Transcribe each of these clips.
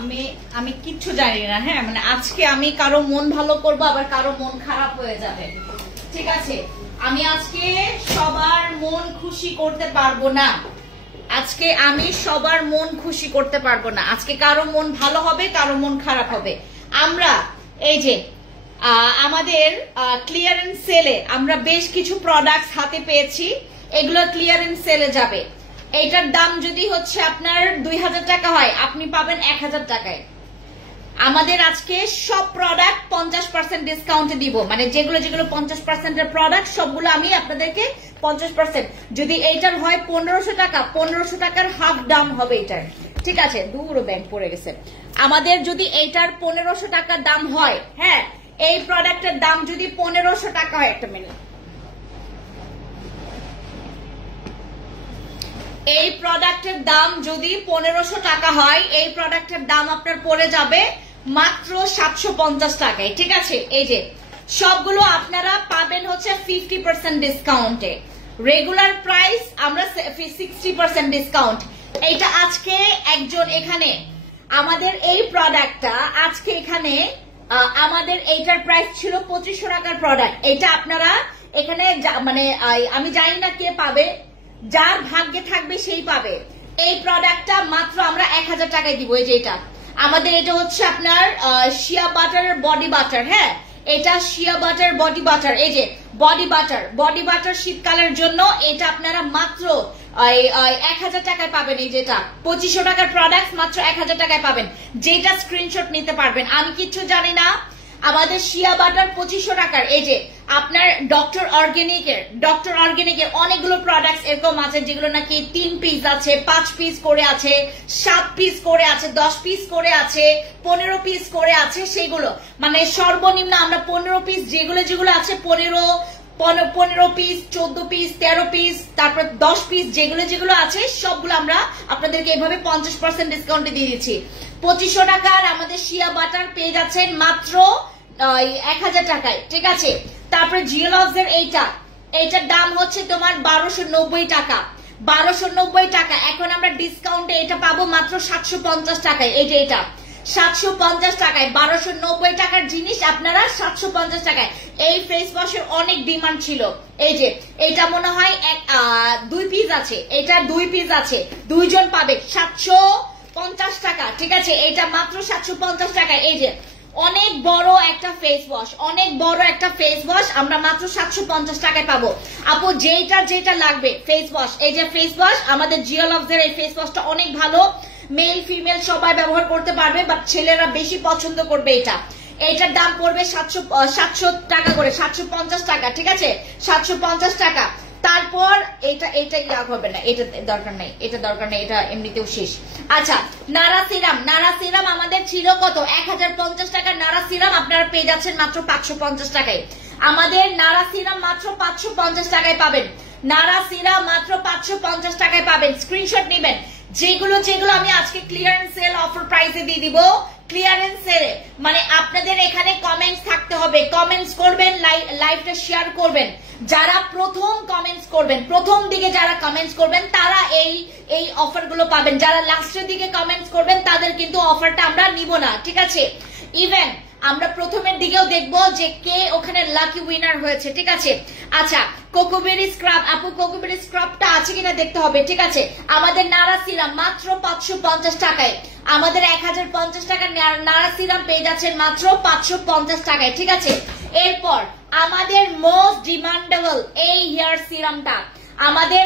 আমি আমি কিচ্ছু জানি না। হ্যাঁ, মানে আজকে আমি কারো মন ভালো করব, আবার কারো মন খারাপ হয়ে যাবে। ঠিক আছে, আমি আজকে সবার মন খুশি করতে পারবো না। আজকে আমি সবার মন খুশি করতে পারবো না। আজকে কারো মন ভালো হবে, কারো মন খারাপ হবে। আমরা এই যে আমাদের ক্লিয়ারেন্স সেলে আমরা বেশ কিছু প্রোডাক্টস হাতে পেয়েছি, এগুলো ক্লিয়ারেন্স সেলে যাবে। এইটার দাম যদি হচ্ছে আপনার 2000 টাকা হয়, আপনি পাবেন 1000 টাকায়। আমাদের আজকে সব প্রোডাক্ট 50% ডিসকাউন্টে দিব, মানে যেগুলো যেগুলো 50%-এর প্রোডাক্ট সবগুলো আমি আপনাদেরকে 50%। যদি এইটার হয় 1500 টাকা, 1500 টাকার হাফ দাম হবে এটার। ঠিক আছে, দূর ব্যাংক পড়ে গেছে। আমাদের যদি এইটার 1500 টাকার দাম হয়, হ্যাঁ, এই প্রোডাক্টের দাম যদি 1500 টাকা হয়, একটা মিনিট, এই প্রোডাক্টের দাম যদি 1500 টাকা হয়, এই প্রোডাক্টের দাম আপনার পড়ে যাবে মাত্র 750 টাকায়। ঠিক আছে, এই যে সবগুলো আপনারা পাবেন হচ্ছে 50% ডিসকাউন্টে। রেগুলার প্রাইস আমরা 60% ডিসকাউন্ট। এইটা আজকে একজন এখানে আমাদের এই প্রোডাক্টটা আজকে এখানে আমাদের এইটার প্রাইস ছিল 2500 টাকার প্রোডাক্ট। এটা আপনারা এখানে মানে আমি জানি না কে পাবে, যার ভাগ্যে থাকবে সেই পাবে। এই প্রোডাক্টটা মাত্র আমরা 1000 টাকায় দিব। এই যে এটা আমাদের, এটা হচ্ছে আপনার শিয়া বাটার বডি বাটার। হ্যাঁ, এটা শিয়া বাটার বডি বাটার। এই যে বডি বাটার শীতকালের জন্য এটা আপনারা মাত্র 1000 টাকায় পাবেন। এই যেটা 2500 টাকার প্রোডাক্ট মাত্র 1000 টাকায় পাবেন, যেটা স্ক্রিনশট নিতে পারবেন। আমি কিছু জানি না। আমাদের শিয়া বাটার 2500 টাকার। এই যে আপনার ডক্টর অর্গানিকের অনেকগুলো প্রোডাক্ট এরকম আছে যেগুলো নাকি 3 পিস আছে, 5 পিস করে আছে, 7 পিস করে আছে, 10 পিস করে আছে, 15 পিস করে আছে। সেগুলো মানে সর্বনিম্ন আমরা 15 পিস যেগুলো যেগুলো আছে 15 পিস, 14 পিস, 13 পিস, তারপর 10 পিস যেগুলো যেগুলো আছে সবগুলো আমরা আপনাদেরকে এভাবে 50% ডিসকাউন্টে দিয়ে দিচ্ছি। 2500 টাকার আমাদের শিয়া বাটার পেয়ে যাচ্ছেন মাত্র 1000 টাকায়। ঠিক আছে, তারপরে জিওলভস এর এইটার দাম হচ্ছে তোমার 1290 টাকা। 1290 টাকা এখন আমরা ডিসকাউন্টে এটা পাবো মাত্র 750 টাকায়। এই যে এটা 750 টাকায়, 1290 টাকার জিনিস আপনারা 750 টাকায়। এই ফেস ওয়াশের অনেক ডিমান্ড ছিল। এই যে এটা মনে হয় 2 পিস আছে, এটা 2 পিস আছে, 2 জন পাবে 750 টাকা। ঠিক আছে, এটা মাত্র 750 টাকায়। এই যে অনেক বড় একটা ফেস ওয়াশ আমরা মাত্র 750 টাকায় পাবো। আপু যেটা লাগবে ফেস ওয়াশ, এই যে ফেস ওয়াশ আমাদের জিওলভস এর এই ফেস ওয়াশটা অনেক ভালো, মেল ফিমেল সবাই ব্যবহার করতে পারবে, বাট ছেলেরা বেশি পছন্দ করবে এটা। এইটার দাম পড়বে 700 টাকা করে, 750 টাকা। ঠিক আছে, 750 টাকা। তারপর এটা লাভ হবে না, এটা দরকার নাই, এটা এমনিতেও শেষ। আচ্ছা, নারা সিরাম আমাদের ছিল কত 1050 টাকা। নারা সিরাম আপনারা পেয়ে যাচ্ছেন মাত্র 550 টাকায়। আমাদের নারা সিরাম মাত্র 550 টাকায় পাবেন। নারা সিরাম মাত্র 550 টাকায় পাবেন। স্ক্রিনশট নেবেন। যেগুলো আমি আজকে ক্লিয়ারেন্স সেল অফার প্রাইসে দিয়ে দিব। ক্লিয়ারেন্স সেলে মানে আপনাদের এখানে কমেন্টস থাকতে হবে, কমেন্টস করবেন, লাইভটা শেয়ার করবেন। যারা প্রথম কমেন্টস করবেন, প্রথম দিকে যারা কমেন্টস করবেন তারা এই অফার গুলো পাবেন। যারা লাস্টের দিকে কমেন্টস করবেন তাদের কিন্তু অফারটা আমরা নিব না। ঠিক আছে, ইভেন আমরা প্রথমের দিকেও দেখবো যে কে ওখানে লাকি উইনার হয়েছে। ঠিক আছে, আচ্ছা, কোকোবেরি স্ক্রাব, আপু কোকোবেরি স্ক্রাবটা আছে কিনা দেখতে হবে। ঠিক আছে, আমাদের নারা সিরাম মাত্র 550 টাকায়। আমাদের 1050 টাকার নারা সিরাম পেয়ে যাচ্ছেন মাত্র 550 টাকায়। ঠিক আছে, এরপর আমাদের মোস্ট ডিমান্ডেবল এই হেয়ার সিরামটা, আমাদের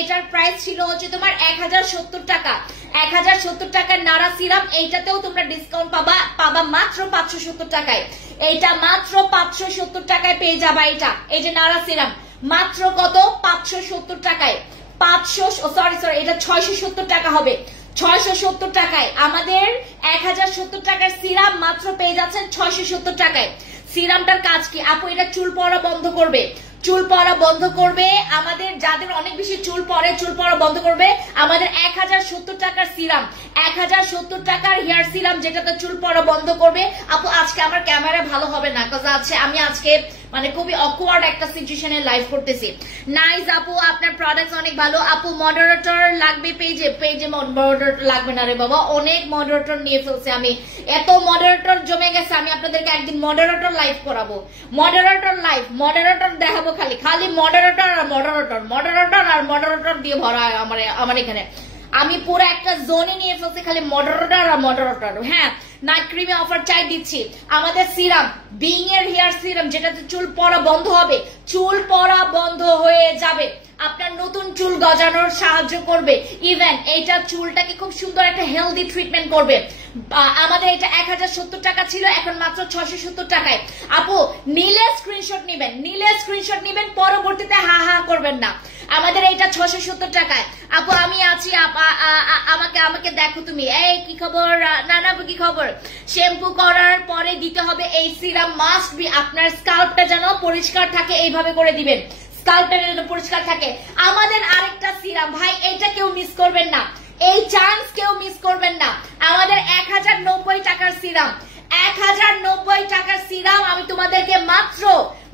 এটার প্রাইস ছিল হচ্ছে তোমার 1070 টাকা। 1070 টাকার নারা সিরাম, এইটাতেও তোমরা ডিসকাউন্ট পাবা মাত্র 570 টাকায়। এইটা মাত্র 570 টাকায় পেয়ে যাবা। এটা এই যে নারা সিরাম মাত্র কত 570 টাকায়। এটা 670 টাকা হবে। 670 টাকায় আমাদের 1070 টাকার সিরাম মাত্র পেয়ে যাচ্ছেন 670 টাকায়। সিরামটার কাজ কি আপু? এটা চুল পড়া বন্ধ করবে, আমাদের যাদের অনেক বেশি চুল পড়া বন্ধ করবে। আমাদের 1070 টাকার সিরাম, 1070 টাকার হেয়ার সিরাম যেটাতে চুল পড়া বন্ধ করবে। আপু আজকে আমার ক্যামেরা ভালো হবে না, কারণ আমি আজকে মানে খুবই অকওয়ার্ড একটা সিচুয়েশনে লাইভ করতেছি। নাইস আপু, আপনার প্রোডাক্টস অনেক ভালো। আপু মডারেটর লাগবে পেজে মডারেটর লাগবে না রে বাবা, অনেক মডারেটর নিয়ে ফেলছে আমি, এত মডারেটর জমে গেছে। আমি আপনাদেরকে একদিন মডারেটর লাইভ করাবো, মডারেটর লাইভ, মডারেটর দেখাবো, খালি মডারেটর আর মডারেটর, মডারেটর আর মডারেটর দিয়ে ভরা আমার এখানে। আমি পুরো একটা জোনে নিয়ে ফেলছি খালি মডারেটর আর মডারেটর। হ্যাঁ, নাইট ক্রিমে অফার চাই দিচ্ছি। আমাদের সিরাম বিং এর হেয়ার সিরাম, যেটাতে চুল পড়া বন্ধ হবে, চুল পড়া বন্ধ হয়ে যাবে, আপনার নতুন চুল গজানোর সাহায্য করবে, ইভেন এইটা চুলটাকে খুব সুন্দর একটা হেলদি ট্রিটমেন্ট করবে। আমাদের এটা 1070 টাকা ছিল, এখন মাত্র 670 টাকায়। আপু নিলে স্ক্রিনশট নিবেন, নিলে স্ক্রিনশট নিবেন, পরবর্তীতে হা হা করবেন না। আমাদের এটা 670 টাকায়। আপু আমি আছি, আমাকে দেখো তুমি, এই কি খবর, নানা কি খবর। শ্যাম্পু করার পরে দিতে হবে এই সিরাম, মাস্ট বি। আপনার স্কাল্পটা যেন পরিষ্কার থাকে, এইভাবে করে দিবেন, স্কাল্পটা যেন পরিষ্কার থাকে। আমাদের আরেকটা সিরাম ভাই, এটা কেউ মিস করবেন না, এই চান্স কেউ মিস করবেন না। আমাদের 1090 টাকার সিরাম, 1090 টাকার সিরাম আমি তোমাদেরকে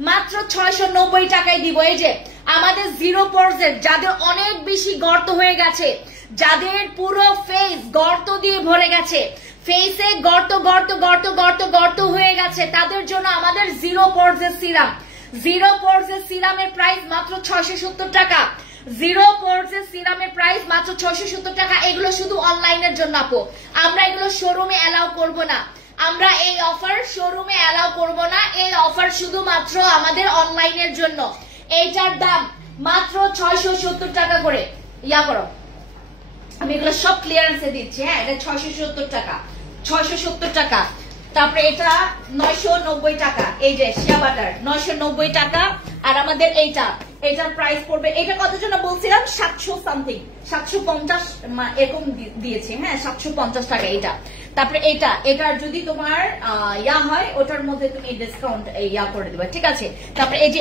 মাত্র 690 টাকায় দিব। এই যে আমাদের জিরো পোরসের, যাদের অনেক বেশি গর্ত হয়ে গেছে, যাদের পুরো ফেস গর্ত দিয়ে ভরে গেছে, ফেসে গর্ত গর্ত গর্ত গর্ত গর্ত হয়ে গেছে, তাদের জন্য আমাদের জিরো পোরসের সিরাম, জিরো পোরসের সিরামের প্রাইস মাত্র 670 টাকা। জিরো পোরসের সিরামের প্রাইস মাত্র 670 টাকা। এগুলো শুধু অনলাইনের জন্য আপু, আমরা এগুলো শোরুমে অ্যালাউ করব না, আমরা এই অফার শোরুমে অ্যালাউ করব না, এই অফার শুধুমাত্র আমাদের অনলাইনের জন্য। এইটার দাম মাত্র 670 টাকা করে। ইয়া করো, আমি এগুলো সব ক্লিয়ারেন্সে দিচ্ছি। হ্যাঁ, এটা 670 টাকা, 670 টাকা। তারপরে এটা 990 টাকা, এই যে শিয়া বাটার 990 টাকা। আর আমাদের এটার প্রাইস পড়বে, এটা কত জন্য বলছিলাম 700 সামথিং, 750 এরকম দিয়েছে। হ্যাঁ, 750 টাকা এটা। তারপরে এটার যদি তোমার ইয়া হয়, ওটার মধ্যে তুমি ডিসকাউন্ট ইয়া করে দিবা, ঠিক আছে। তারপরে এই যে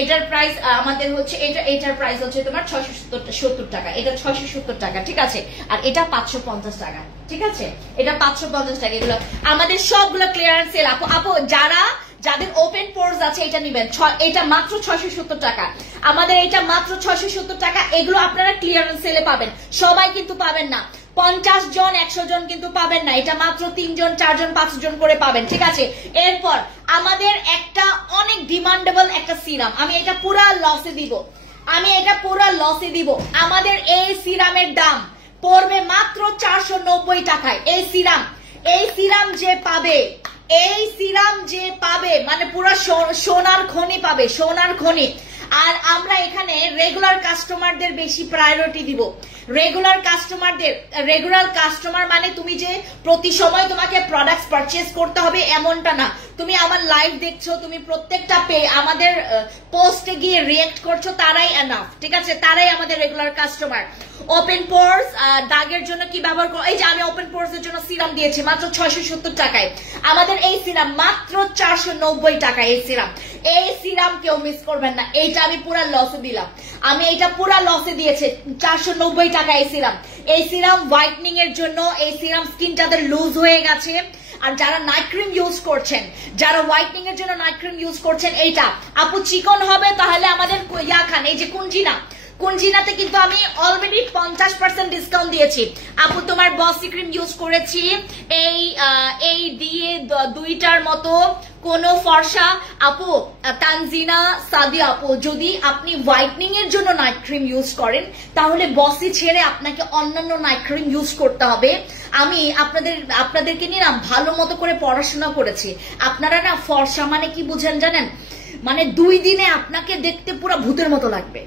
এটার প্রাইস আমাদের হচ্ছে, এটার প্রাইস হচ্ছে তোমার 670 টাকা, এটা 670 টাকা, ঠিক আছে। আর এটা 550 টাকা, ঠিক আছে, এটা 550 টাকা। এগুলো আমাদের সবগুলো ক্লিয়ারেন্স সেল আপু, যাদের ওপেন পোরস আছে এটা নিবেন, এটা মাত্র 670 টাকা। আমাদের এটা মাত্র 670 টাকা। এগুলো আপনারা ক্লিয়ারেন্স সেলে পাবেন, সবাই কিন্তু পাবেন না, 50 জন 100 জন কিন্তু পাবেন না, এটা মাত্র 3 জন 4 জন 5 জন করে পাবেন, ঠিক আছে। এরপর আমাদের একটা অনেক ডিমান্ডেবল একটা সিরাম, আমি এটা পুরা লসে দিব, আমাদের এই সিরামের দাম পড়বে মাত্র 490 টাকায়। এই সিরাম যে পাবে মানে পুরো সোনার খনি পাবে, সোনার খনি। আর আমরা এখানে রেগুলার কাস্টমারদের বেশি প্রায়োরিটি দিব। রেগুলার কাস্টমার মানে তুমি যে প্রতি সময় তোমাকে প্রোডাক্টস পারচেজ করতে হবে এমনটা না। তুমি আমার লাইভ দেখছো, তুমি প্রত্যেকটা আমাদের পোস্টে গিয়ে রিয়েক্ট করছো, তারাই এনাফ, ঠিক আছে, তারাই আমাদের রেগুলার কাস্টমার। ওপেন পোরস দাগের জন্য কি ব্যবহার করো, এই যে আমি ওপেন পোরস এর জন্য সিরাম দিয়েছি মাত্র 670 টাকায়। আমাদের এই সিরাম মাত্র 490 টাকা। এই সিরাম কেউ মিস করবেন না, এইটা আমি পুরা লসে দিলাম, আমি এটা পুরা লসে দিয়েছি 490 টাকা। এই সিরাম হোয়াইটনিং এর জন্য, এই সিরাম স্কিন যাদের লুজ হয়ে গেছে, আর যারা নাইট ক্রিম ইউজ করছেন, যারা হোয়াইটনিং এর জন্য নাইট ক্রিম ইউজ করছেন, এইটা আপু চিকন হবে তাহলে আমাদের খান, এই যে কুঞ্জিনাতে কিন্তু আমি অলরেডি 50% ডিসকাউন্ট দিয়েছি আপু। তোমার বসি ক্রিম ইউজ করেছি, এই দিয়ে দুইটার মতো কোন ফর্সা আপু, তানজিনা সাদিয়া আপু, যদি আপনি হোয়াইটনিং এর জন্য নাইট ক্রিম ইউজ করেন তাহলে বসি ছেড়ে আপনাকে অন্যান্য নাইট ক্রিম ইউজ করতে হবে। আমি আপনাদেরকে নিয়ে না ভালো মতো করে পড়াশোনা করেছি। আপনারা না ফর্সা মানে কি বুঝেন জানেন, মানে 2 দিনে আপনাকে দেখতে পুরো ভূতের মতো লাগবে,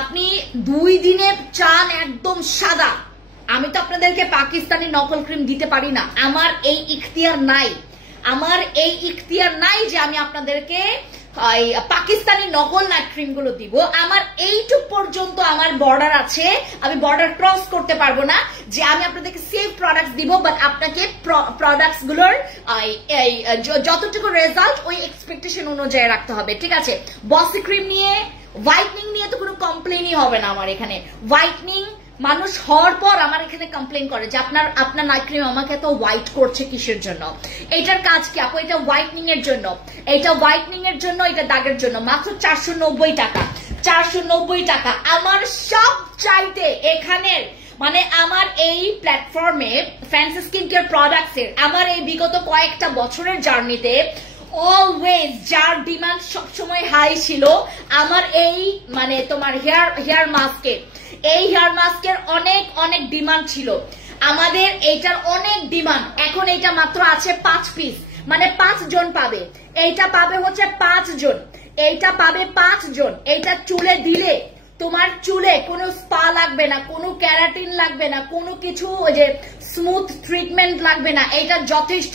আপনি 2 দিনে চান একদম সাদা। আমি তো আপনাদেরকে পাকিস্তানি নকল ক্রিম দিতে পারি না, আমার এই ইখতিয়ার নাই যে আমি আপনাদেরকে পাকিস্তানি নকল নাইট ক্রিম গুলো দিব। আমার এইটুক পর্যন্ত আমার বর্ডার আছে, আমি বর্ডার ক্রস করতে পারবো না যে আমি আপনাদেরকে সেফ প্রোডাক্টস দিব, বাট আপনাকে প্রোডাক্টস গুলোর যতটুকু রেজাল্ট ওই এক্সপেকটেশন অনুযায়ী রাখতে হবে, ঠিক আছে। বসি ক্রিম নিয়ে হোয়াইটনিং নিয়ে তো কোনো কমপ্লেনই হবে না আমার এখানে। হোয়াইটনিং মানুষ হওয়ার পর আমার এখানে কমপ্লেন করে যে আপনার নাইট ক্রিম আমাকে এত হোয়াইট করছে কিসের জন্য। এটার কাজ কি আপু? এটা হোয়াইটনিং এর জন্য, এটা হোয়াইটনিং এর জন্য, এটা দাগের জন্য। মাত্র 490 টাকা, 490 টাকা। আমার সব চাইতে এখানের মানে আমার এই প্ল্যাটফর্মে ফ্যান্সি স্কিন কেয়ার প্রোডাক্টস এর আমার এই বিগত কয়েকটা বছরের জার্নিতে অলওয়েজ যার ডিমান্ড সবসময় হাই ছিল আমার এই মানে তোমার হেয়ার মাস্কের, এই হেয়ার মাস্কের অনেক অনেক ডিমান্ড ছিল আমাদের, এইটার অনেক ডিমান্ড। এখন এইটা মাত্র আছে 5 পিস, মানে 5 জন পাবে। এইটা পাবে হচ্ছে 5 জন, এইটা পাবে 5 জন। এইটা চুলে দিলে তোমার চুলে কোনো স্পা লাগবে না, কোনো ক্যারাটিন লাগবে না, কোনো কিছু যে স্মুথ ট্রিটমেন্ট লাগবে না। এটা যথেষ্ট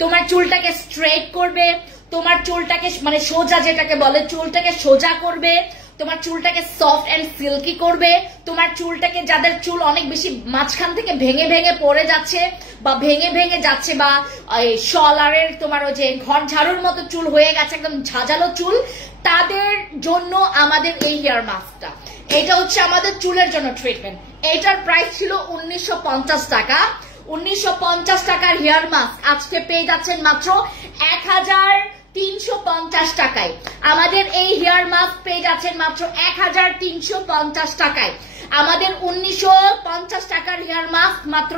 তোমার চুলটাকে স্ট্রেট করবে, তোমার চুলটাকে মানে সোজা যেটাকে বলে চুলটাকে সোজা করবে, তোমার চুলটাকে সফট এন্ড সিল্কি করবে, তোমার চুলটাকে যাদের চুল অনেক বেশি মাঝখান থেকে ভেঙে ভেঙে পড়ে যাচ্ছে বা ভেঙে ভেঙে যাচ্ছে বা শলারের তোমার ওই যে ঘর ঝাড়ুর মতো চুল হয়ে গেছে, একদম ঝাঁঝালো চুল, তাদের জন্য আমাদের এই হেয়ার মাস্কটা। এটা হচ্ছে আমাদের চুলের জন্য ট্রিটমেন্ট। এটার প্রাইস ছিল 1950 টাকা। 1950 টাকার হেয়ার মাস্ক আজকে পেয়ে যাচ্ছেন মাত্র 1350 টাকায়। আমাদের এই হেয়ার মাস্ক পেয়ে যাচ্ছেন মাত্র 1350 টাকায়। আমাদের 1950 টাকার হেয়ার মাস্ক মাত্র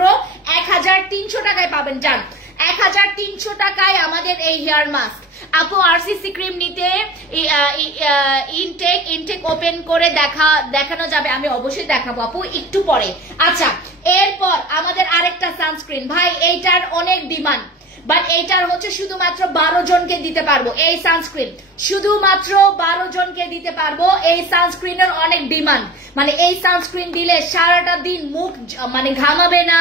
1300 টাকায় পাবেন। যান 1300 টাকায় আমাদের এই হেয়ার মাস্ক। আপু আরসিসি ক্রিম নিতে ইনটেক ওপেন করে দেখানো যাবে? আমি অবশ্যই দেখাবো আপু একটু পরে। আচ্ছা, এরপর আমাদের আরেকটা সানস্ক্রিন, ভাই এইটার অনেক ডিমান্ড, বাট এইটার হচ্ছে শুধুমাত্র 12 জনকে দিতে পারবো এই সানস্ক্রিন, শুধুমাত্র 12 জনকে দিতে পারবো। এই সানস্ক্রিনের অনেক ডিমান্ড, মানে এই সানস্ক্রিন দিলে সারাটা দিন মুখ মানে ঘামাবে না,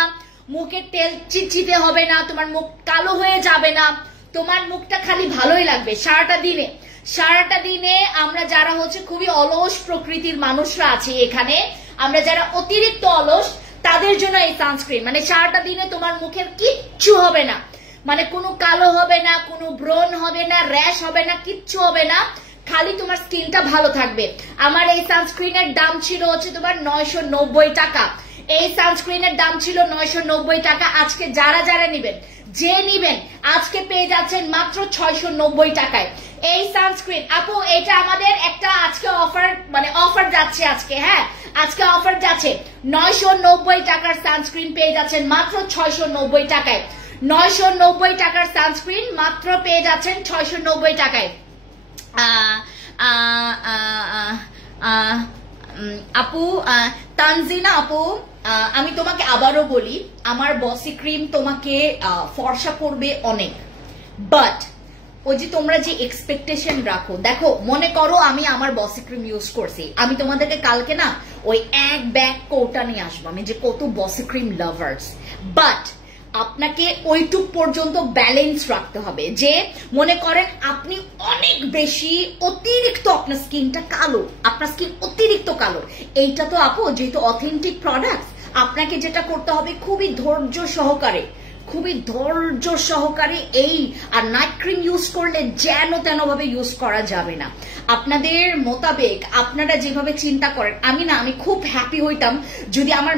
মুখের তেল চিটচিটে হবে না, তোমার মুখ কালো হয়ে যাবে না, তোমার মুখটা খালি ভালোই লাগবে সারাটা দিনে। সারাটা দিনে আমরা যারা হচ্ছে খুবই অলস প্রকৃতির মানুষরা আছি এখানে, আমরা যারা অতিরিক্ত অলস তাদের জন্য এই সানস্ক্রিন, মানে সারাটা দিনে তোমার মুখের কিচ্ছু হবে না, মানে কোনো কালো হবে না, কোনো ব্রণ হবে না, র্যাশ হবে না, কিচ্ছু হবে না, খালি তোমার স্কিনটা ভালো থাকবে। আমার এই সানস্ক্রিনের দাম ছিল হচ্ছে তোমার 990 টাকা। এই সানস্ক্রিনের দাম ছিল 990 টাকা। আজকে যারা যারা নিবেন, যে নিবেন আজকে পেয়ে যাচ্ছেন মাত্র 690 টাকায় এই সানস্ক্রিন। আপু এটা আমাদের একটা আজকে অফার, মানে অফার যাচ্ছে আজকে, হ্যাঁ আজকে অফার যাচ্ছে। 990 টাকার সানস্ক্রিন পেয়ে যাচ্ছেন মাত্র 690 টাকায়। 990 টাকার সানস্ক্রিন মাত্র পেয়ে যাচ্ছেন 690 টাকায়। আপু তানজিনা আপু, আমি তোমাকে আবারও বলি, আমার বসি ক্রিম তোমাকে ফর্সা করবে অনেক, বাট ওই যে তোমরা যে এক্সপেকটেশন রাখো, দেখো মনে করো আমি আমার বসি ক্রিম ইউজ করছি, আমি তোমাদেরকে কালকে না ওই এক ব্যাগ কৌটা নিয়ে আসবো আমি যে কত বসি ক্রিম লাভার্স, বাট আপনাকে ওইটুক পর্যন্ত ব্যালেন্স রাখতে হবে যে মনে করেন আপনি অনেক বেশি অতিরিক্ত আপনার স্কিনটা কালো, আপনার স্কিন অতিরিক্ত কালো, এইটা তো আপু যেহেতু অথেন্টিক প্রোডাক্ট, আপনাকে যেটা করতে হবে খুবই ধৈর্য সহকারে, খুবই ধৈর্য সহকারে এই আর নাইট ক্রিম ইউজ করলে যেন তেন ভাবে ইউজ করা যাবে না। আপনাদের মোতাবেক আপনারা যেভাবে চিন্তা করেন, আমি খুব হ্যাপি হইতাম যদি আমার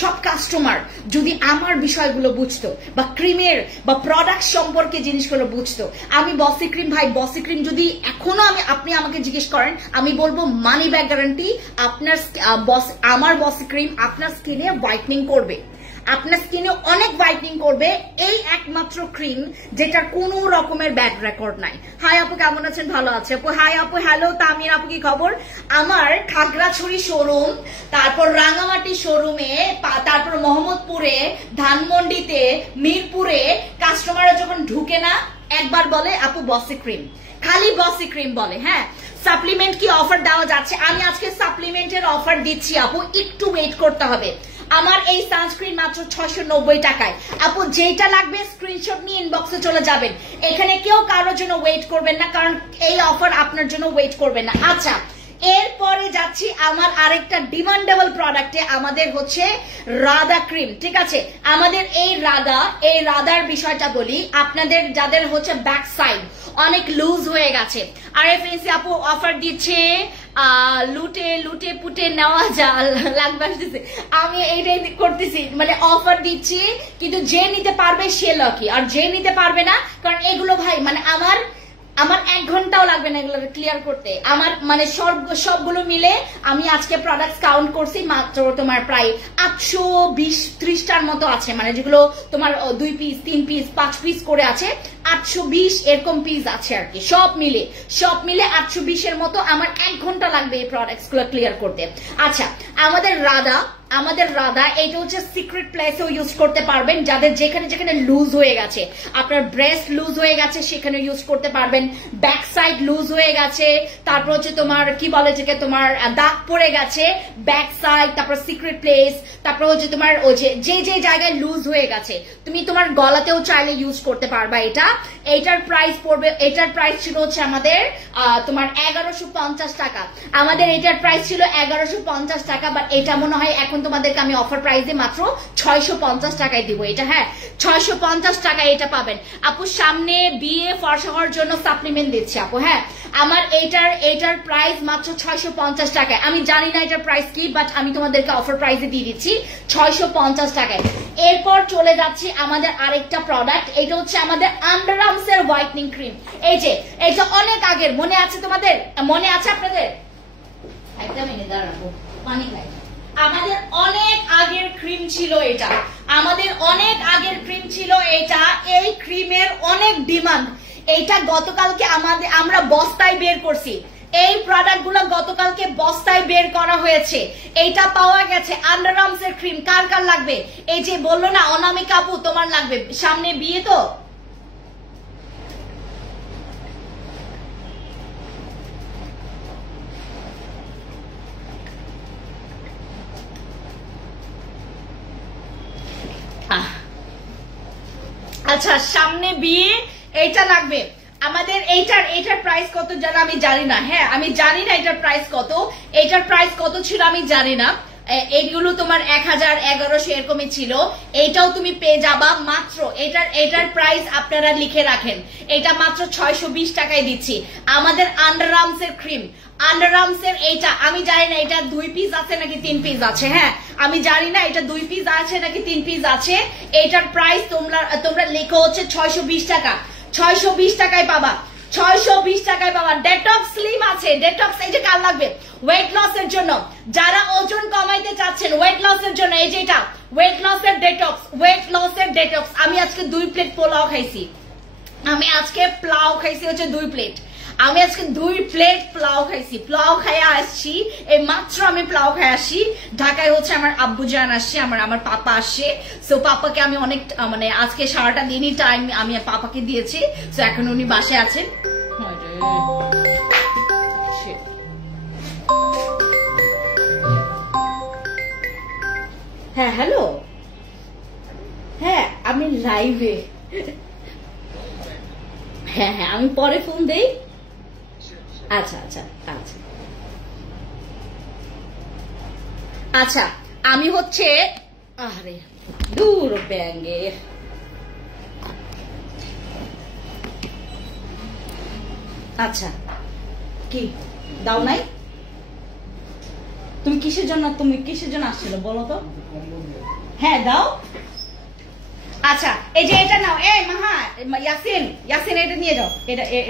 সব কাস্টমার যদি আমার বিষয়গুলো বুঝতো বা ক্রিমের বা প্রোডাক্ট সম্পর্কে জিনিসগুলো বুঝতো। আমি বসি ক্রিম, ভাই বসি ক্রিম যদি এখনো আপনি আমাকে জিজ্ঞেস করেন, আমি বলবো মানি ব্যাক গ্যারান্টি। আপনার আমার বসি ক্রিম আপনার স্কিনে হোয়াইটনিং করবে, আপনার স্কিনে অনেক হোয়াইটনিং করবে, এই একমাত্র ক্রিম যেটার কোনো রকমের ব্যাড রেকর্ড নাই। হাই আপু কেমন আছেন? ভালো আছে আপু। হাই আপু, হ্যালো তামির আপু, কি খবর? আমার খাগড়াছড়ি শোরুম, তারপর রাঙামাটি শোরুমে, তারপর মোহাম্মদপুরে, ধানমন্ডিতে, মিরপুরে কাস্টমাররা যখন ঢুকে না একবার বলে আপু বসি ক্রিম, খালি বসি ক্রিম বলে। হ্যাঁ, সাপ্লিমেন্ট কি অফার দেওয়া যাচ্ছে? আমি আজকে সাপ্লিমেন্টের অফার দিচ্ছি আপু, একটু ওয়েট করতে হবে। আমার এই সানস্ক্রিন মাত্র 690 টাকায়। আপু যেটা লাগবে স্ক্রিনশট নিয়ে ইনবক্সে চলে যাবেন, এখানে কেউ কারোর জন্য ওয়েট করবেন না, কারণ এই অফার আপনার জন্য ওয়েট করবেন না। আচ্ছা, এরপরে যাচ্ছি আমার আরেকটা ডিমান্ডেবল প্রোডাক্টে, আমাদের হচ্ছে রাধা ক্রিম। ঠিক আছে, আমাদের এই রাধার বিষয়টা বলি, আপনাদের যাদের হচ্ছে ব্যাক সাইড অনেক লুজ হয়ে গেছে, আর এফএনসি আপু অফার দিচ্ছে লুটে লুটে পুটে নেওয়া যা লাগবে আসতেছে, আমি এইটাই করতেছি, মানে অফার দিচ্ছি, কিন্তু যে নিতে পারবে সে লাকি, আর যে নিতে পারবে না, কারণ এগুলো ভাই মানে আমার 1 ঘন্টাও লাগবে না এগুলো ক্লিয়ার করতে। আমার মানে সবগুলো মিলে আমি আজকে প্রোডাক্ট কাউন্ট করছি, মাত্র তোমার প্রায় 820-30টার মতো আছে, মানে যেগুলো তোমার 2 পিস 3 পিস 5 পিস করে আছে, 820 এরকম পিস আছে আর কি। সব মিলে 820 এর মতো। আমার 1 ঘন্টা লাগবে এই প্রোডাক্টস গুলো ক্লিয়ার করতে। আচ্ছা, আমাদের রাধা এটা হচ্ছে সিক্রেট প্লেসেও ইউজ করতে পারবেন, যাদের যেখানে লুজ হয়ে গেছে, আপনার ব্রেস্ট লুজ হয়ে গেছে সেখানে ইউজ করতে পারবেন, ব্যাক সাইড লুজ হয়ে গেছে, তারপর হচ্ছে তোমার কি বলে যে তোমার দাগ পড়ে গেছে ব্যাক সাইড, তারপর সিক্রেট প্লেস, তারপর হচ্ছে তোমার ওই যে জায়গায় লুজ হয়ে গেছে তুমি তোমার গলাতেও চাইলে ইউজ করতে পারবা। এটার প্রাইস পড়বে, এটার প্রাইস ছিল হচ্ছে আমাদের তোমার 1150 টাকা। আমাদের এটার প্রাইস ছিল 1150 টাকা, বাট এটা মনে হয় এখন তোমাদেরকে আমি অফার প্রাইসে মাত্র 650 টাকায় দিব এটা। হ্যাঁ, 650 টাকায় এটা পাবেন আপু। সামনে বিয়ে ফর্সা হওয়ার জন্য সাপ্লিমেন্ট দিচ্ছে আপু। হ্যাঁ, আমার এটার প্রাইস মাত্র 650 টাকায়। আমি জানি না এটার প্রাইস কি, বাট আমি তোমাদেরকে অফার প্রাইসে দিয়ে দিচ্ছি 650 টাকায়। এরপর চলে যাচ্ছি আমাদের আরেকটা প্রোডাক্ট, এটা হচ্ছে আমাদের আন্ডার আর্মস এর হোয়াইটনিং ক্রিম। এইটা অনেক আগের, মনে আছে তোমাদের? মনে আছে আপনাদের? একটা মিনিট দাঁড়াবো, পানি খাই। আমাদের অনেক আগের ক্রিম ছিল এটা, এই ক্রিমের অনেক ডিমান্ড। এইটা গতকালকে আমরা বস্তায় বের করছি, এই প্রোডাক্ট গুলো গতকালকে বস্তায় বের করা হয়েছে। এইটা পাওয়া গেছে আন্ডার আর্মস এর ক্রিম। কার কার লাগবে? এই যে বললো না অনামিকা আপু তোমার লাগবে, সামনে বিয়ে তো। আচ্ছা, সামনে বিয়ে, এইটা লাগবে আমাদের। এইটার প্রাইস কত জানো? আমি জানি না। হ্যাঁ, আমি জানি না এটার প্রাইস কত, এটার প্রাইস কত ছিল আমি জানি না। এইগুলো তোমার 1000-1100 এরকমই ছিল। এইটাও তুমি পেয়ে যাবা মাত্র, এটার প্রাইস আপনারা লিখে রাখেন, এটা মাত্র 620 টাকায় দিচ্ছি। আমাদের আন্ডার আর্মস এর ক্রিম, আন্ডার আর্মস এর এইটা আমি জানি না এটা 2 পিস আছে নাকি 3 পিস আছে। হ্যাঁ, আমি জানি না এটা 2 পিস আছে নাকি 3 পিস আছে। এটার প্রাইস তোমরা লেখো হচ্ছে 620 টাকা। 620 টাকায় পাবা, 620 টাকায় পাবা। ডেটক্স স্লিম আছে, ডেটক্স এই যে কার লাগবে? ওয়েট লস এর জন্য, যারা ওজন কমাইতে চাচ্ছেন ওয়েট লস এর জন্য, এই যে এটা ওয়েট লস এর ডেটক্স। আমি আজকে 2 প্লেট পোলাও খাইছি, হচ্ছে 2 প্লেট। আমি আজকে 2 প্লেট পোলাও খাইছি, পোলাও খাইয়া আসছি এই মাত্র। আমি পোলাও খাই আসি, ঢাকায় হচ্ছে আমার আব্বু জান আসছে, আমার পাপা আসছে। সো পাপাকে আমি অনেক মানে আজকে সারাটা দিনই টাইম আমি পাপাকে দিয়েছি। সো এখন উনি বাসায় আছেন। হ্যাঁ, হ্যালো, হ্যাঁ আমি লাইভে। হ্যাঁ, আমি পরে ফোন দেই। আচ্ছা, আমি হচ্ছে আরে দূর ব্যাঙ্গের। আচ্ছা, কি দাও নাই? তুমি কিসের জন্য আসছিল বলো তো? হ্যাঁ দাও। আচ্ছা, এই যে এটা নাও। এই মাহা, ইয়াসিন এটা নিয়ে যাও,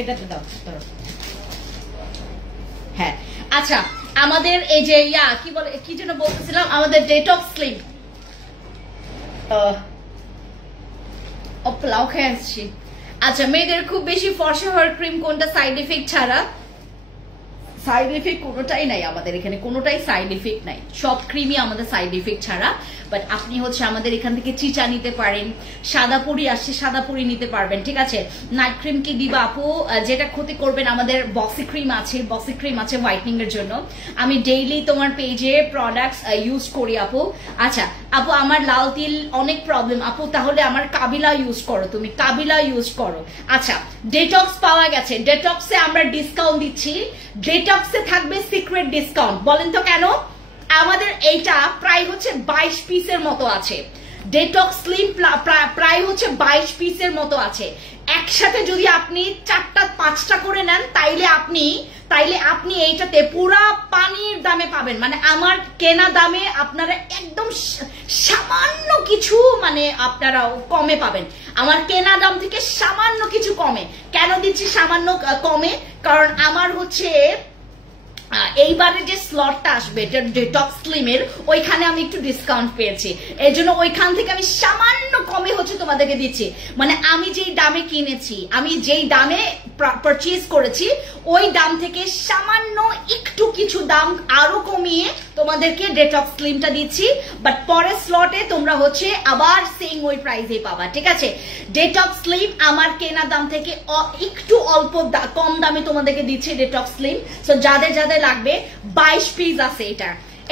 এটাতে দাও। হ্যাঁ, আচ্ছা, আমাদের এই যে কি যেন বলতেছিলাম, আমাদের ডেটক্স স্লিম পোলাও খেয়ে আসছি। আচ্ছা, মেয়েদের খুব বেশি ফর্সা হওয়ার ক্রিম কোনটা সাইড ইফেক্ট ছাড়া? সাইড ইফেক্ট কোনোটাই নাই আমাদের এখানে, কোনোটাই সাইড ইফেক্ট নাই, সব ক্রিমই আমাদের সাইড ইফেক্ট ছাড়া। বাট আপনি হচ্ছে আমাদের এখান থেকে চিচা নিতে পারেন, সাদা পরি আসছে সাদা পরি নিতে পারবেন। ঠিক আছে, নাইট ক্রিম কি দিবা আপু? যেটা ক্ষতি করবেন, আমাদের বসি ক্রিম আছে হোয়াইটনিং এর জন্য। আমি ডেইলি তোমার পেজে প্রোডাক্টস ইউজ করি আপু। আচ্ছা আপু, আমার লাল তিল অনেক প্রবলেম আপু, তাহলে আমার কাবিলা ইউজ করো, তুমি কাবিলা ইউজ করো। আচ্ছা, ডেটক্স পাওয়া গেছে, ডেটক্সে আমরা ডিসকাউন্ট দিচ্ছি, ডেটক্সে থাকবে সিক্রেট ডিসকাউন্ট। বলেন তো কেন? আমাদের এইটা প্রায় হচ্ছে 22 পিসের মতো আছে, ডেটক্স স্লিম প্রায় হচ্ছে 22 পিসের মতো আছে। একসাথে যদি আপনি 4টা 5টা করে নেন তাইলে আপনি এইটাতে পুরা পানির দামে পাবেন। মানে আমার কেনা দামে আপনারা একদম সামান্য কিছু মানে আপনারা কমে পাবেন। আমার কেনা দাম থেকে সামান্য কিছু কমে। কেন দিচ্ছি সামান্য কমে? কারণ আমার হচ্ছে এইবারে যে স্লটটা আসবে ডিটক্স স্লিমের, ওইখানে আমি একটু ডিসকাউন্ট পেয়েছি, এই জন্য ওইখান থেকে আমি সামান্য কমে হচ্ছে তোমাদেরকে দিচ্ছি। মানে আমি যেই দামে কিনেছি, আমি যেই দামে পারচেজ করেছি, ওই দাম থেকে সামান্য একটু কিছু দাম আরো কমিয়ে তোমাদেরকে ডিটক্স স্লিমটা দিচ্ছি। বাট পরের স্লটে তোমরা হচ্ছে আবার সেম ওই প্রাইসেই পাবা, ঠিক আছে? ডিটক্স স্লিম আমার কেনা দাম থেকে একটু অল্প কম দামে তোমাদেরকে দিচ্ছি ডিটক্স স্লিম। সো যাদের যাদের লাগবে 22 পিস আছে,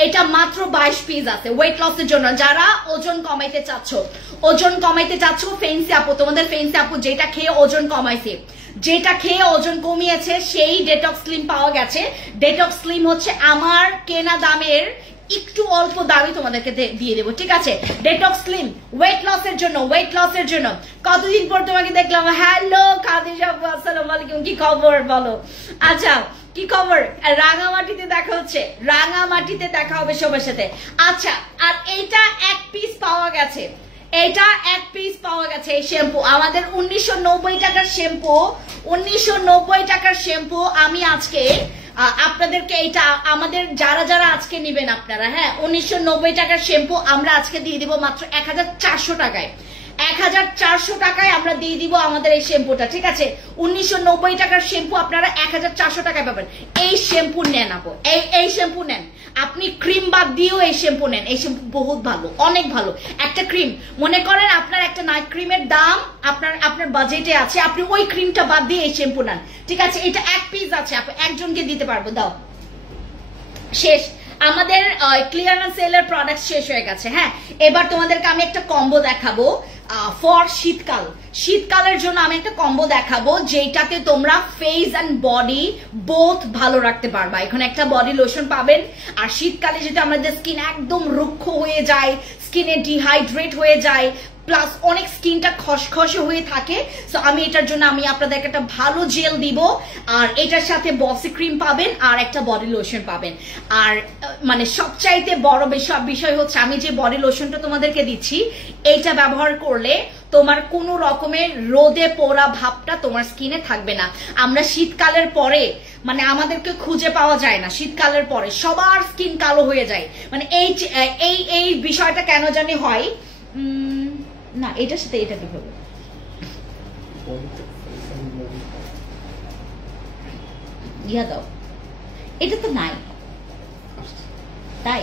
এটা মাত্র 22 পিস আছে ওয়েট লসের জন্য। যারা ওজন কমাইতে চাচ্ছ ফেন্সি আপু, তোমাদের ফেন্সি আপু যেটা খেয়ে ওজন কমাইছে, যেটা খেয়ে ওজন কমিয়েছে সেই ডিটক্স স্লিম পাওয়া গেছে। ডিটক্স স্লিম হচ্ছে আমার কেনা দামের একটু অল্প দামে তোমাদেরকে দিয়ে দেবো, ঠিক আছে? ডিটক্স স্লিম ওয়েট লসের জন্য। কতদিন পর তোমাকে দেখলাম। হ্যালো খাদিজা আপু, আসসালামু আলাইকুম, কি খবর বলো? আচ্ছা কি খবর? রাঙামাটিতে দেখা হচ্ছে, রাঙামাটিতে দেখা হবে সবার সাথে। আচ্ছা, আর এইটা 1 পিস পাওয়া গেছে, এটা 1 পিস পাওয়া গেছে। এই শ্যাম্পু আমাদের 1990 টাকার শ্যাম্পু, 1990 টাকার শ্যাম্পু আমি আজকে আপনাদেরকে, এইটা আমাদের যারা যারা আজকে নিবেন আপনারা, হ্যাঁ, 1990 টাকার শ্যাম্পু আমরা আজকে দিয়ে দিব মাত্র 1400 টাকায়। 1400 টাকায় আমরা দিয়ে দিব আমাদের এই শ্যাম্পুটা, ঠিক আছে? 1990 টাকার শ্যাম্পু আপনারা 1400 টাকায় পাবেন। এই শ্যাম্পু নেন আপু, এই শ্যাম্পু নেন। আপনি ক্রিম বাদ দিয়েও এই শ্যাম্পু নেন, এই শ্যাম্পু বহুত ভালো, অনেক ভালো। একটা ক্রিম মনে করেন আপনার একটা নাইট ক্রিমের দাম আপনার বাজেটে আছে, আপনি ওই ক্রিমটা বাদ দিয়ে এই শ্যাম্পু নেন, ঠিক আছে? এটা 1 পিস আছে, আপনি একজনকে দিতে পারবো। দাও, শেষ। আমাদের ক্লিয়ারেন্স সেলের প্রোডাক্ট শেষ হয়ে গেছে। হ্যাঁ, এবার তোমাদেরকে আমি একটা কম্বো দেখাবো ফর শীতকালের জন্য। আমি একটা কম্বো দেখাবো যেটাতে তোমরা ফেস এন্ড বডি বোথ ভালো রাখতে পারবা। এখানে একটা বডি লোশন পাবেন, আর শীতকালে যেটা আমাদের স্কিন একদম রুক্ষ হয়ে যায়, স্কিনে ডিহাইড্রেট হয়ে যায়, প্লাস অনেক স্কিনটা খসখসে হয়ে থাকে। সো আমি এটার জন্য আমি আপনাদেরকে একটা ভালো জেল দিব, আর এটার সাথে বসি ক্রিম পাবেন, আর একটা বডি লোশন পাবেন। আর মানে সবচাইতে বড় বিষয় হচ্ছে আমি যে বডি লোশনটা তোমাদেরকে দিচ্ছি, এইটা ব্যবহার করলে তোমার কোনো রকমের রোদে পোড়া ভাবটা তোমার স্কিনে থাকবে না। আমরা শীতকালের পরে মানে আমাদেরকে খুঁজে পাওয়া যায় না, শীতকালের পরে সবার স্কিন কালো হয়ে যায়। মানে এই বিষয়টা কেন জানি হয় না। এটার সাথে এটা কি হবে? ইয়া দাও, এটা তো নাই, তাই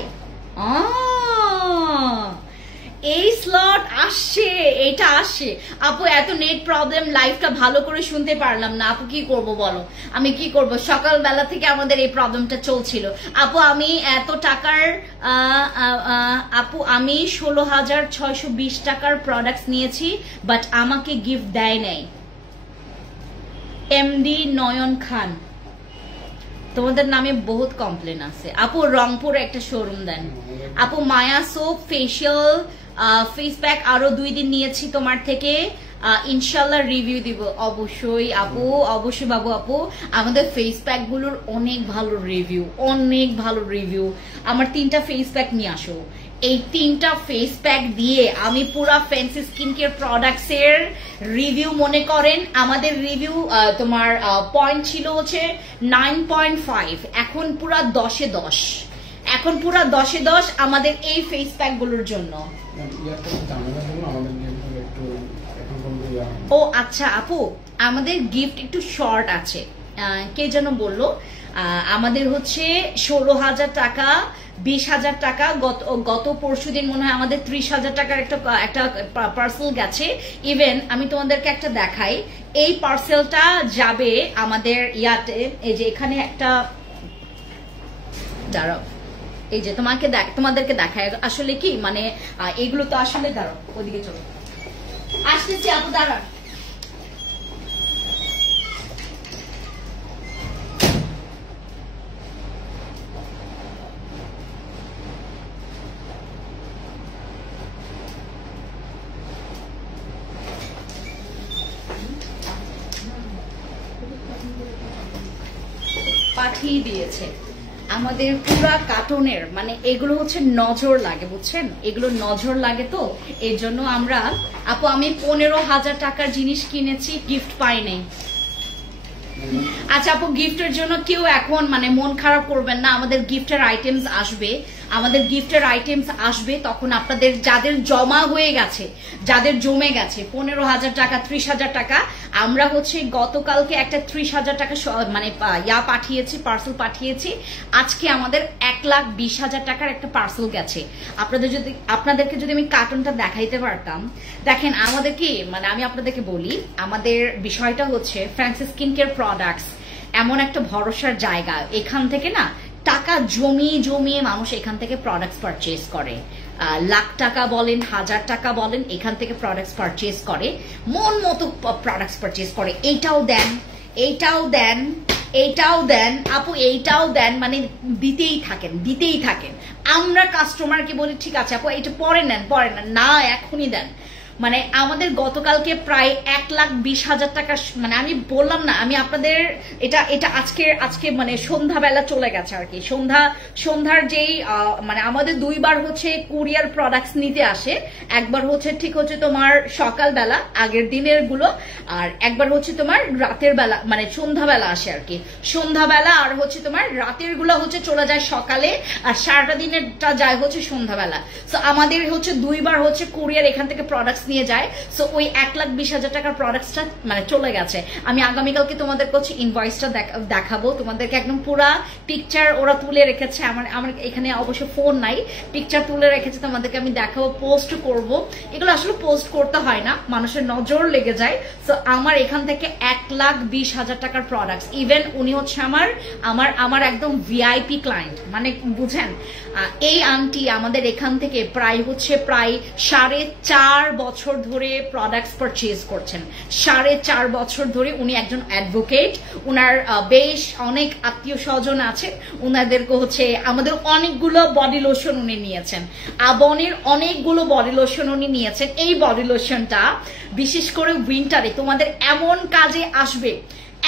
এই স্লট আসছে, এটা আসছে। আপু এত নেট প্রবলেম, লাইভটা ভালো করে শুনতে পারলাম না। আপু কি করব বলো, আমি কি করব? সকালবেলা থেকে আমাদের এই প্রবলেমটা চলছিল। আপু আমি এত টাকার আপু আমি 16,620 টাকার প্রোডাক্টস নিয়েছি, বাট আমাকে গিফট দেয় নাই। এমডি নয়ন খান, তোমাদের নামে বহুত কমপ্লেন আছে। আপু রংপুরে একটা শোরুম দেন। আপু মায়া সোপ ফেশিয়াল ফেস প্যাক আরো 2 দিন নিয়েছি তোমার থেকে, ইনশাল্লাহ রিভিউ দিব। অবশ্যই আপু, অবশ্যই বাবু। আপু আমাদের ফেস প্যাক গুলোর অনেক ভালো রিভিউ, অনেক ভালো রিভিউ। আমার 3টা ফেস প্যাক নিয়ে আসো। এই 3টা ফেস প্যাক দিয়ে আমি পুরা ফ্যান্সি স্কিন কেয়ার প্রোডাক্টস এর রিভিউ, মনে করেন আমাদের রিভিউ তোমার পয়েন্ট ছিল হচ্ছে 9.5, এখন পুরা 10-এ 10, এখন পুরা 10-এ 10 আমাদের এই ফেস প্যাক গুলোর জন্য। ও আচ্ছা আপু, আমাদের গিফট একটু শর্ট আছে। কে যেন বললো আমাদের হচ্ছে 16,000 টাকা, 20,000 টাকা, গত পরশুদিন মনে হয় আমাদের 30,000 টাকার একটা পার্সেল গেছে। ইভেন আমি তোমাদেরকে একটা দেখাই, এই পার্সেলটা যাবে আমাদের ইয়াতে, এই যে এখানে একটা, দাঁড়াও, এই যে তোমাদেরকে দেখায় আসলে কি মানে এগুলো তো আসলে, দাঁড়াও ওদিকে চলো, আসতেছি আপু, দাঁড়া। পাঠিয়ে দিয়েছে আমাদের পুরা কার্টনের, মানে এগুলো হচ্ছে নজর লাগে, বুঝছেন, এগুলো নজর লাগে। তো এই জন্য আমরা আপু আমি 15,000 টাকার জিনিস কিনেছি, গিফট পাই নাই। আচ্ছা আপু, গিফটের জন্য কেউ এখন মানে মন খারাপ করবেন না, আমাদের গিফটের আইটেমস আসবে, আমাদের গিফটের আইটেমস আসবে তখন আপনাদের যাদের জমা হয়ে গেছে, যাদের জমে গেছে 15,000 টাকা, 30,000 টাকা, আমরা হচ্ছে গতকালকে একটা 30,000 টাকা মানে পাঠিয়েছি, পার্সেল পাঠিয়েছি। আজকে আমাদের 1,20,000 টাকার একটা পার্সেল গেছে। আপনাদেরকে যদি আমি কার্টুনটা দেখাইতে পারতাম, দেখেন আমাদের কি মানে আমি আপনাদেরকে বলি, আমাদের বিষয়টা হচ্ছে ফ্যান্সি স্কিন কেয়ার প্রোডাক্টস এমন একটা ভরসার জায়গা, এখান থেকে না টাকা জমিয়ে জমিয়ে মানুষ এখান থেকে প্রোডাক্টস পারচেজ করে, লাখ টাকা বলেন, 1000 টাকা বলেন, এখান থেকে প্রোডাক্টস পারচেজ করে, মন মতো প্রোডাক্টস পারচেজ করে। এইটাও দেন, এইটাও দেন, এইটাও দেন আপু, এইটাও দেন, মানে দিতেই থাকেন, দিতেই থাকেন। আমরা কাস্টমারকে বলি ঠিক আছে আপু এটা পরে নেন, পরে নেন, না এখনই দেন। মানে আমাদের গতকালকে প্রায় 1,20,000 টাকা, মানে আমি বললাম না, আমি আপনাদের এটা আজকে মানে সন্ধ্যাবেলা চলে গেছে আর কি, সন্ধ্যার যেই মানে আমাদের দুইবার হচ্ছে কুরিয়ার প্রোডাক্টস নিতে আসে, একবার হচ্ছে ঠিক হচ্ছে তোমার সকালবেলা আগের দিনের গুলো, আর একবার হচ্ছে তোমার রাতের বেলা মানে সন্ধ্যাবেলা আসে আর কি, সন্ধ্যাবেলা আর হচ্ছে তোমার রাতের গুলো হচ্ছে চলে যায় সকালে, আর সারাটা দিনেরটা যায় হচ্ছে সন্ধ্যাবেলা। সো আমাদের হচ্ছে দুইবার হচ্ছে কুরিয়ার এখান থেকে প্রোডাক্টস নিয়ে যায়। সো ওই 1,20,000 টাকার প্রোডাক্টসটা মানে চলে গেছে। আমি আগামীকালকে তোমাদের কাছে ইনভয়েসটা দেখাবো, তোমাদেরকে একদম পুরা পিকচার ওরা তুলে রেখেছে, আমার এখানে অবশ্য ফোন নাই, পিকচার তুলে রেখেছে, তোমাদেরকে আমি দেখাবো, পোস্ট করব। এগুলো আসলে পোস্ট করতে হয় না, মানুষের নজর লেগে যায়। সো আমার এখান থেকে 1,20,000 টাকার প্রোডাক্টস, ইভেন উনি হচ্ছে আমার একদম ভিআইপি ক্লায়েন্ট, মানে বুঝেন, এই আন্টি আমাদের এখান থেকে প্রায় 4.5 বছর ধরে প্রোডাক্টস পারচেজ করছেন, 4.5 বছর ধরে। উনি একজন অ্যাডভোকেট, উনার বেশ অনেক আত্মীয় স্বজন আছে, উনাদেরকে হচ্ছে আমাদের অনেকগুলো বডি লোশন উনি নিয়েছেন, আবনের অনেকগুলো বডি লোশন উনি নিয়েছেন। এই বডি লোশনটা বিশেষ করে উইন্টারে তোমাদের এমন কাজে আসবে,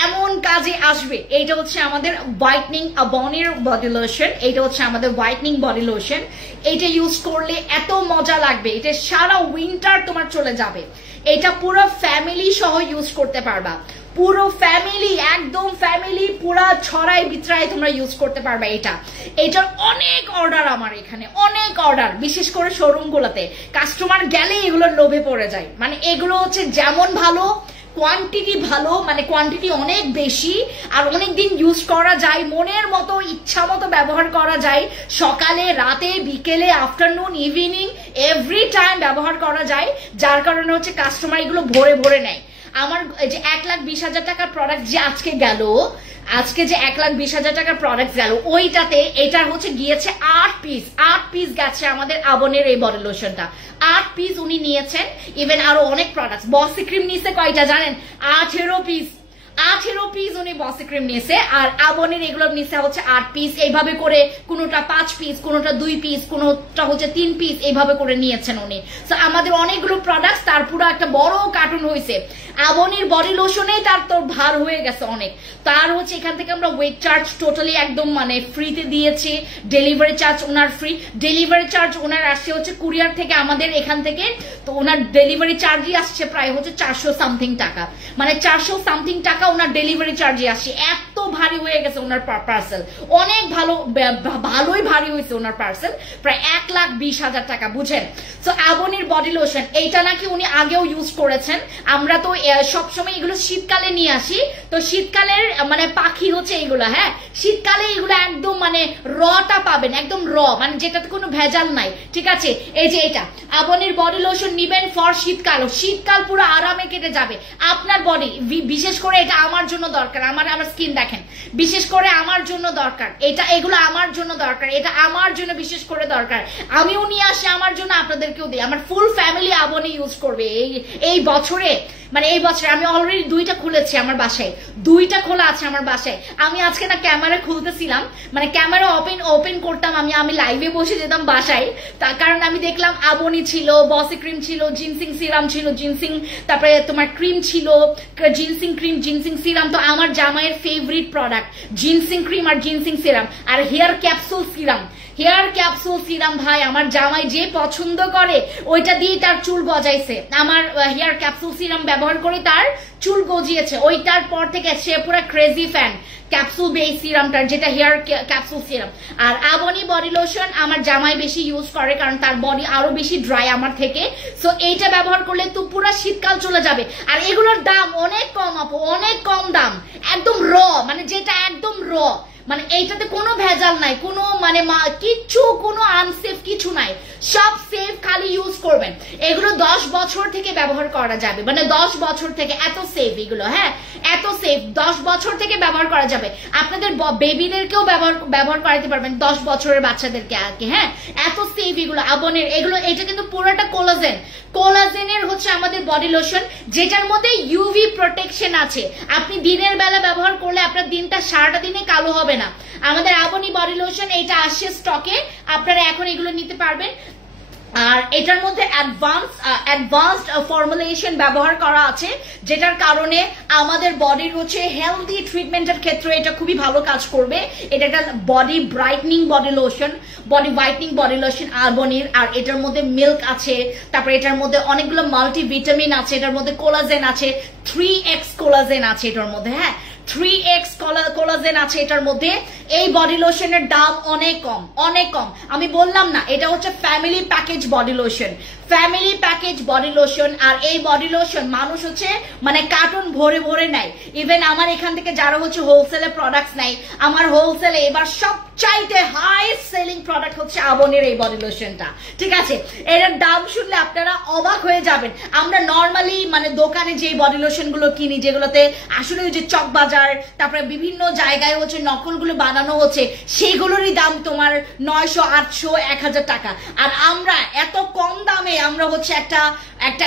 এমন কাজে আসবে। এইটা হচ্ছে আমাদের হোয়াইটনিং আবনের বডি লোশন, এইটা হচ্ছে আমাদের হোয়াইটনিং বডি লোশন। এইটা ইউজ করলে এত মজা লাগবে, এটা সারা উইন্টার তোমার চলে যাবে। এটা পুরো ফ্যামিলি সহ ইউজ করতে পারবা, পুরো ফ্যামিলি, একদম ফ্যামিলি পুরা ছড়াই বিছড়াই তোমরা ইউজ করতে পারবে। এটার অনেক অর্ডার আমার এখানে, অনেক অর্ডার, বিশেষ করে শোরুম গুলোতে কাস্টমার গেলে এগুলোর লোভে পড়ে যায়। মানে এগুলো হচ্ছে যেমন ভালো, কোয়ান্টিটি ভালো, মানে কোয়ান্টিটি অনেক বেশি, আর অনেক দিন ইউজ করা যায়, মনের মতো ইচ্ছা মতো ব্যবহার করা যায়, সকালে, রাতে, বিকেলে, আফটারনুন, ইভিনিং, এভরি টাইম ব্যবহার করা যায়, যার কারণে হচ্ছে কাস্টমার এগুলো ভরে ভরে নেয়। আমার যে 1,20,000 টাকার প্রোডাক্ট যে আজকে গেল, আজকে যে 1,20,000 টাকার প্রোডাক্ট গেল, ওইটাতে এটার হচ্ছে গিয়েছে 8 পিস গেছে আমাদের আবনের এই বডি লোশনটা, 8 পিস উনি নিয়েছেন। ইভেন আরো অনেক প্রোডাক্ট, বসি ক্রিম নিয়েছে কয়টা জানেন? 18 পিস উনি বসি ক্রিম নিয়েছে, আর আবনের এগুলো নিয়েছে হচ্ছে 8 পিস। এইভাবে করে কোনোটা 5 পিস, কোনোটা 2 পিস, কোনোটা হচ্ছে 3 পিস, এইভাবে করে নিয়েছেন উনি। তো আমাদের অনেকগুলো প্রোডাক্ট, তার পুরো একটা বড় কার্টুন হয়েছে। আবনের বডি লোশনেই তার তো ভার হয়ে গেছে অনেক। তার হচ্ছে এখান থেকে আমরা ওয়েট চার্জ টোটালি একদম মানে ফ্রিতে দিয়েছি, ডেলিভারি চার্জ ওনার ফ্রি। ডেলিভারি চার্জ ওনার আসছে হচ্ছে কুরিয়ার থেকে আমাদের এখান থেকে, তো ওনার ডেলিভারি চার্জই আসছে প্রায় হচ্ছে 400 সামথিং টাকা, মানে 400 সামথিং টাকা ওনার ডেলিভারি চার্জই আসছে। এত ভারী হয়ে গেছে ওনার পার্সেল, অনেক ভালোই ভারী হয়েছে ওনার পার্সেল, প্রায় 1,20,000 টাকা, বুঝেন। তো আবনের বডি লোশন এইটা নাকি উনি আগেও ইউজ করেছেন। আমরা তো সবসময় এগুলো শীতকালে নিয়ে আসি, তো শীতকালের মানে পাখি হচ্ছে এইগুলো, হ্যাঁ, শীতকালে এগুলো একদম মানে রটা পাবেন, একদম র, মানে যেটাতে কোনো ভেজাল নাই, ঠিক আছে। এই যে এটা আবনের বডি লোশন নিবেন ফর শীতকাল, শীতকাল পুরো আরামে কেটে যাবে আপনার বডি। বিশেষ করে এটা আমার জন্য দরকার, আমার স্কিন দেখেন, বিশেষ করে আমার জন্য দরকার এটা, এগুলো আমার জন্য দরকার, এটা আমার জন্য বিশেষ করে দরকার। আমিও নিয়ে আসি আমার জন্য, আপনাদেরকেও দিই, আমার ফুল ফ্যামিলি আবনে ইউজ করবে এই বছরে। মানে এই বছরে আমি অলরেডি 2টা খুলেছি আমার বাসায়, 2টা খোলা আছে আমার বাসায়। আমি আজকে না ক্যামেরা খুলতেছিলাম, মানে ক্যামেরা ওপেন করতাম, আমি লাইভে বসে যেতাম বাসায়, তার কারণ আমি দেখলাম আবনি ছিল, বসি ক্রিম ছিল, জিনসিং সিরাম ছিল, জিনসিং, তারপরে তোমার ক্রিম ছিল, জিনসিং ক্রিম, জিনসিং সিরাম। তো আমার জামাইয়ের favourite ayurvedic product, ginseng cream আর জিনসিং সিরাম আর hair capsule serum. Hair capsule serum ভাই আমার জামাই যে পছন্দ করে ওইটা দিয়ে তার চুল গজাইছে, আমার হেয়ার ক্যাপসুল সিরাম ব্যবহার করে তার চুল গজিয়েছে, ওইটার পর থেকে সে পুরো ক্রেজি ফ্যান ক্যাপসুল বেস সিরামটার, যেটা হেয়ার ক্যাপসুল সিরাম। আর আবনি বডি লোশন আমার জামাই বেশি ইউজ করে কারণ তার বডি আরো বেশি ড্রাই আমার থেকে, সো এইটা ব্যবহার করলে তো পুরো শীতকাল চলে যাবে। আর এগুলোর দাম অনেক কম আপু, অনেক কম দাম, একদম র, মানে যেটা একদম র, মানে এইটাতে কোনো ভেজাল নাই, কোনো মানে কিচ্ছু, কোনো আনসেফ কিছু নাই, সব সেফ, খালি ইউজ করবেন। এগুলো 10 বছর থেকে ব্যবহার করা যাবে, মানে 10 বছর থেকে, এত সেফ এগুলো, হ্যাঁ এত সেফ, 10 বছর থেকে ব্যবহার করা যাবে। আপনাদের বেবিদেরকেও ব্যবহার করাতে পারবেন, 10 বছরের বাচ্চাদেরকে আগে, হ্যাঁ এত সেফ এগুলো আবনের। এগুলো এটা কিন্তু পুরোটা কোলাজেন, কোলাজেনের হচ্ছে আমাদের বডি লোশন, যেটার মধ্যে ইউভি প্রোটেকশন আছে। আপনি দিনের বেলা ব্যবহার করলে আপনার দিনটা সারাটা দিনে কালো হবে না। আমাদের আবনি বডি লোশন এটা আসছে স্টকে, আপনারা এখন এগুলো নিতে পারবেন। আর এটার মধ্যে অ্যাডভান্সড ফর্মুলেশন ব্যবহার করা আছে, যেটার কারণে আমাদের বডির হচ্ছে হেলদি ট্রিটমেন্টের ক্ষেত্রে এটা খুবই ভালো কাজ করবে। এটা একটা body brightening body lotion, body whitening body lotion আবনির। আর এটার মধ্যে মিল্ক আছে, তারপরে এটার মধ্যে অনেকগুলো মাল্টিভিটামিন আছে, এটার মধ্যে কোলাজেন আছে, 3x কোলাজেন আছে এটার মধ্যে, হ্যাঁ 3x কোলাজেন আছে এটার মধ্যে। এই বডি লোশনের দাম অনেক কম, অনেক কম। আমি বললাম না এটা হচ্ছে family package body lotion, family package body lotion. আর এই বডি লোশন মানুষ হচ্ছে মানে কার্টুন ভরে ভরে নেয়। ইভেন আমার এখান থেকে যারা হচ্ছে হোলসেলে প্রোডাক্টস নেয়, আমার হোলসেলে এবার সবচাইতে হাই সেলিং প্রোডাক্ট হচ্ছে আবনের এই বডি লোশনটা, ঠিক আছে? এটার দাম শুনলে আপনারা অবাক হয়ে যাবেন। আমরা নর্মালি মানে দোকানে যে বডি লোশন গুলো কিনি, যেগুলোতে আসলে ওই যে চকবাজার, তারপরে বিভিন্ন জায়গায় হচ্ছে নকলগুলো বানানো হচ্ছে, সেগুলোরই দাম তোমার 900, 800, 1000 টাকা। আর আমরা এত কম দামে আমরা হচ্ছে একটা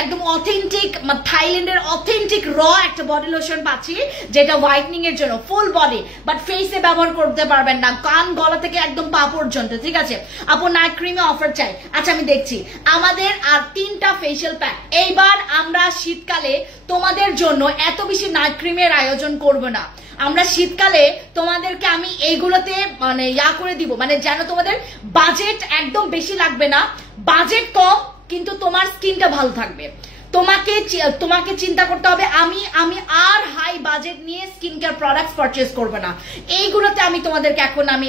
একদম অথেন্টিক থাইল্যান্ডের অথেন্টিক র একটা বডি লোশন পাচ্ছি, যেটা হোয়াইটনিং এর জন্য ফুল বডি, বাট ফেসে ব্যবহার করতে পারবেন না, কান গলা থেকে একদম পা পর্যন্ত, ঠিক আছে? আপু নাইট ক্রিমে অফার চাই, আচ্ছা আমি দেখছি। আমাদের আর 3টা ফেশিয়াল প্যাক। এইবার আমরা শীতকালে তোমাদের জন্য এত বেশি নাইট ক্রিমের আয়োজন করব না, আমরা শীতকালে তোমাদেরকে আমি এইগুলোতে মানে করে দিব, মানে যেন তোমাদের বাজেট একদম বেশি লাগবে না, বাজেট কম কিন্তু তোমার স্কিনটা ভালো থাকবে। তোমাকে চিন্তা করতে হবে আমি আর হাই বাজেট নিয়ে স্কিন কেয়ার প্রোডাক্টস পারচেজ করব না। এইগুলোতে আমি তোমাদেরকে এখন আমি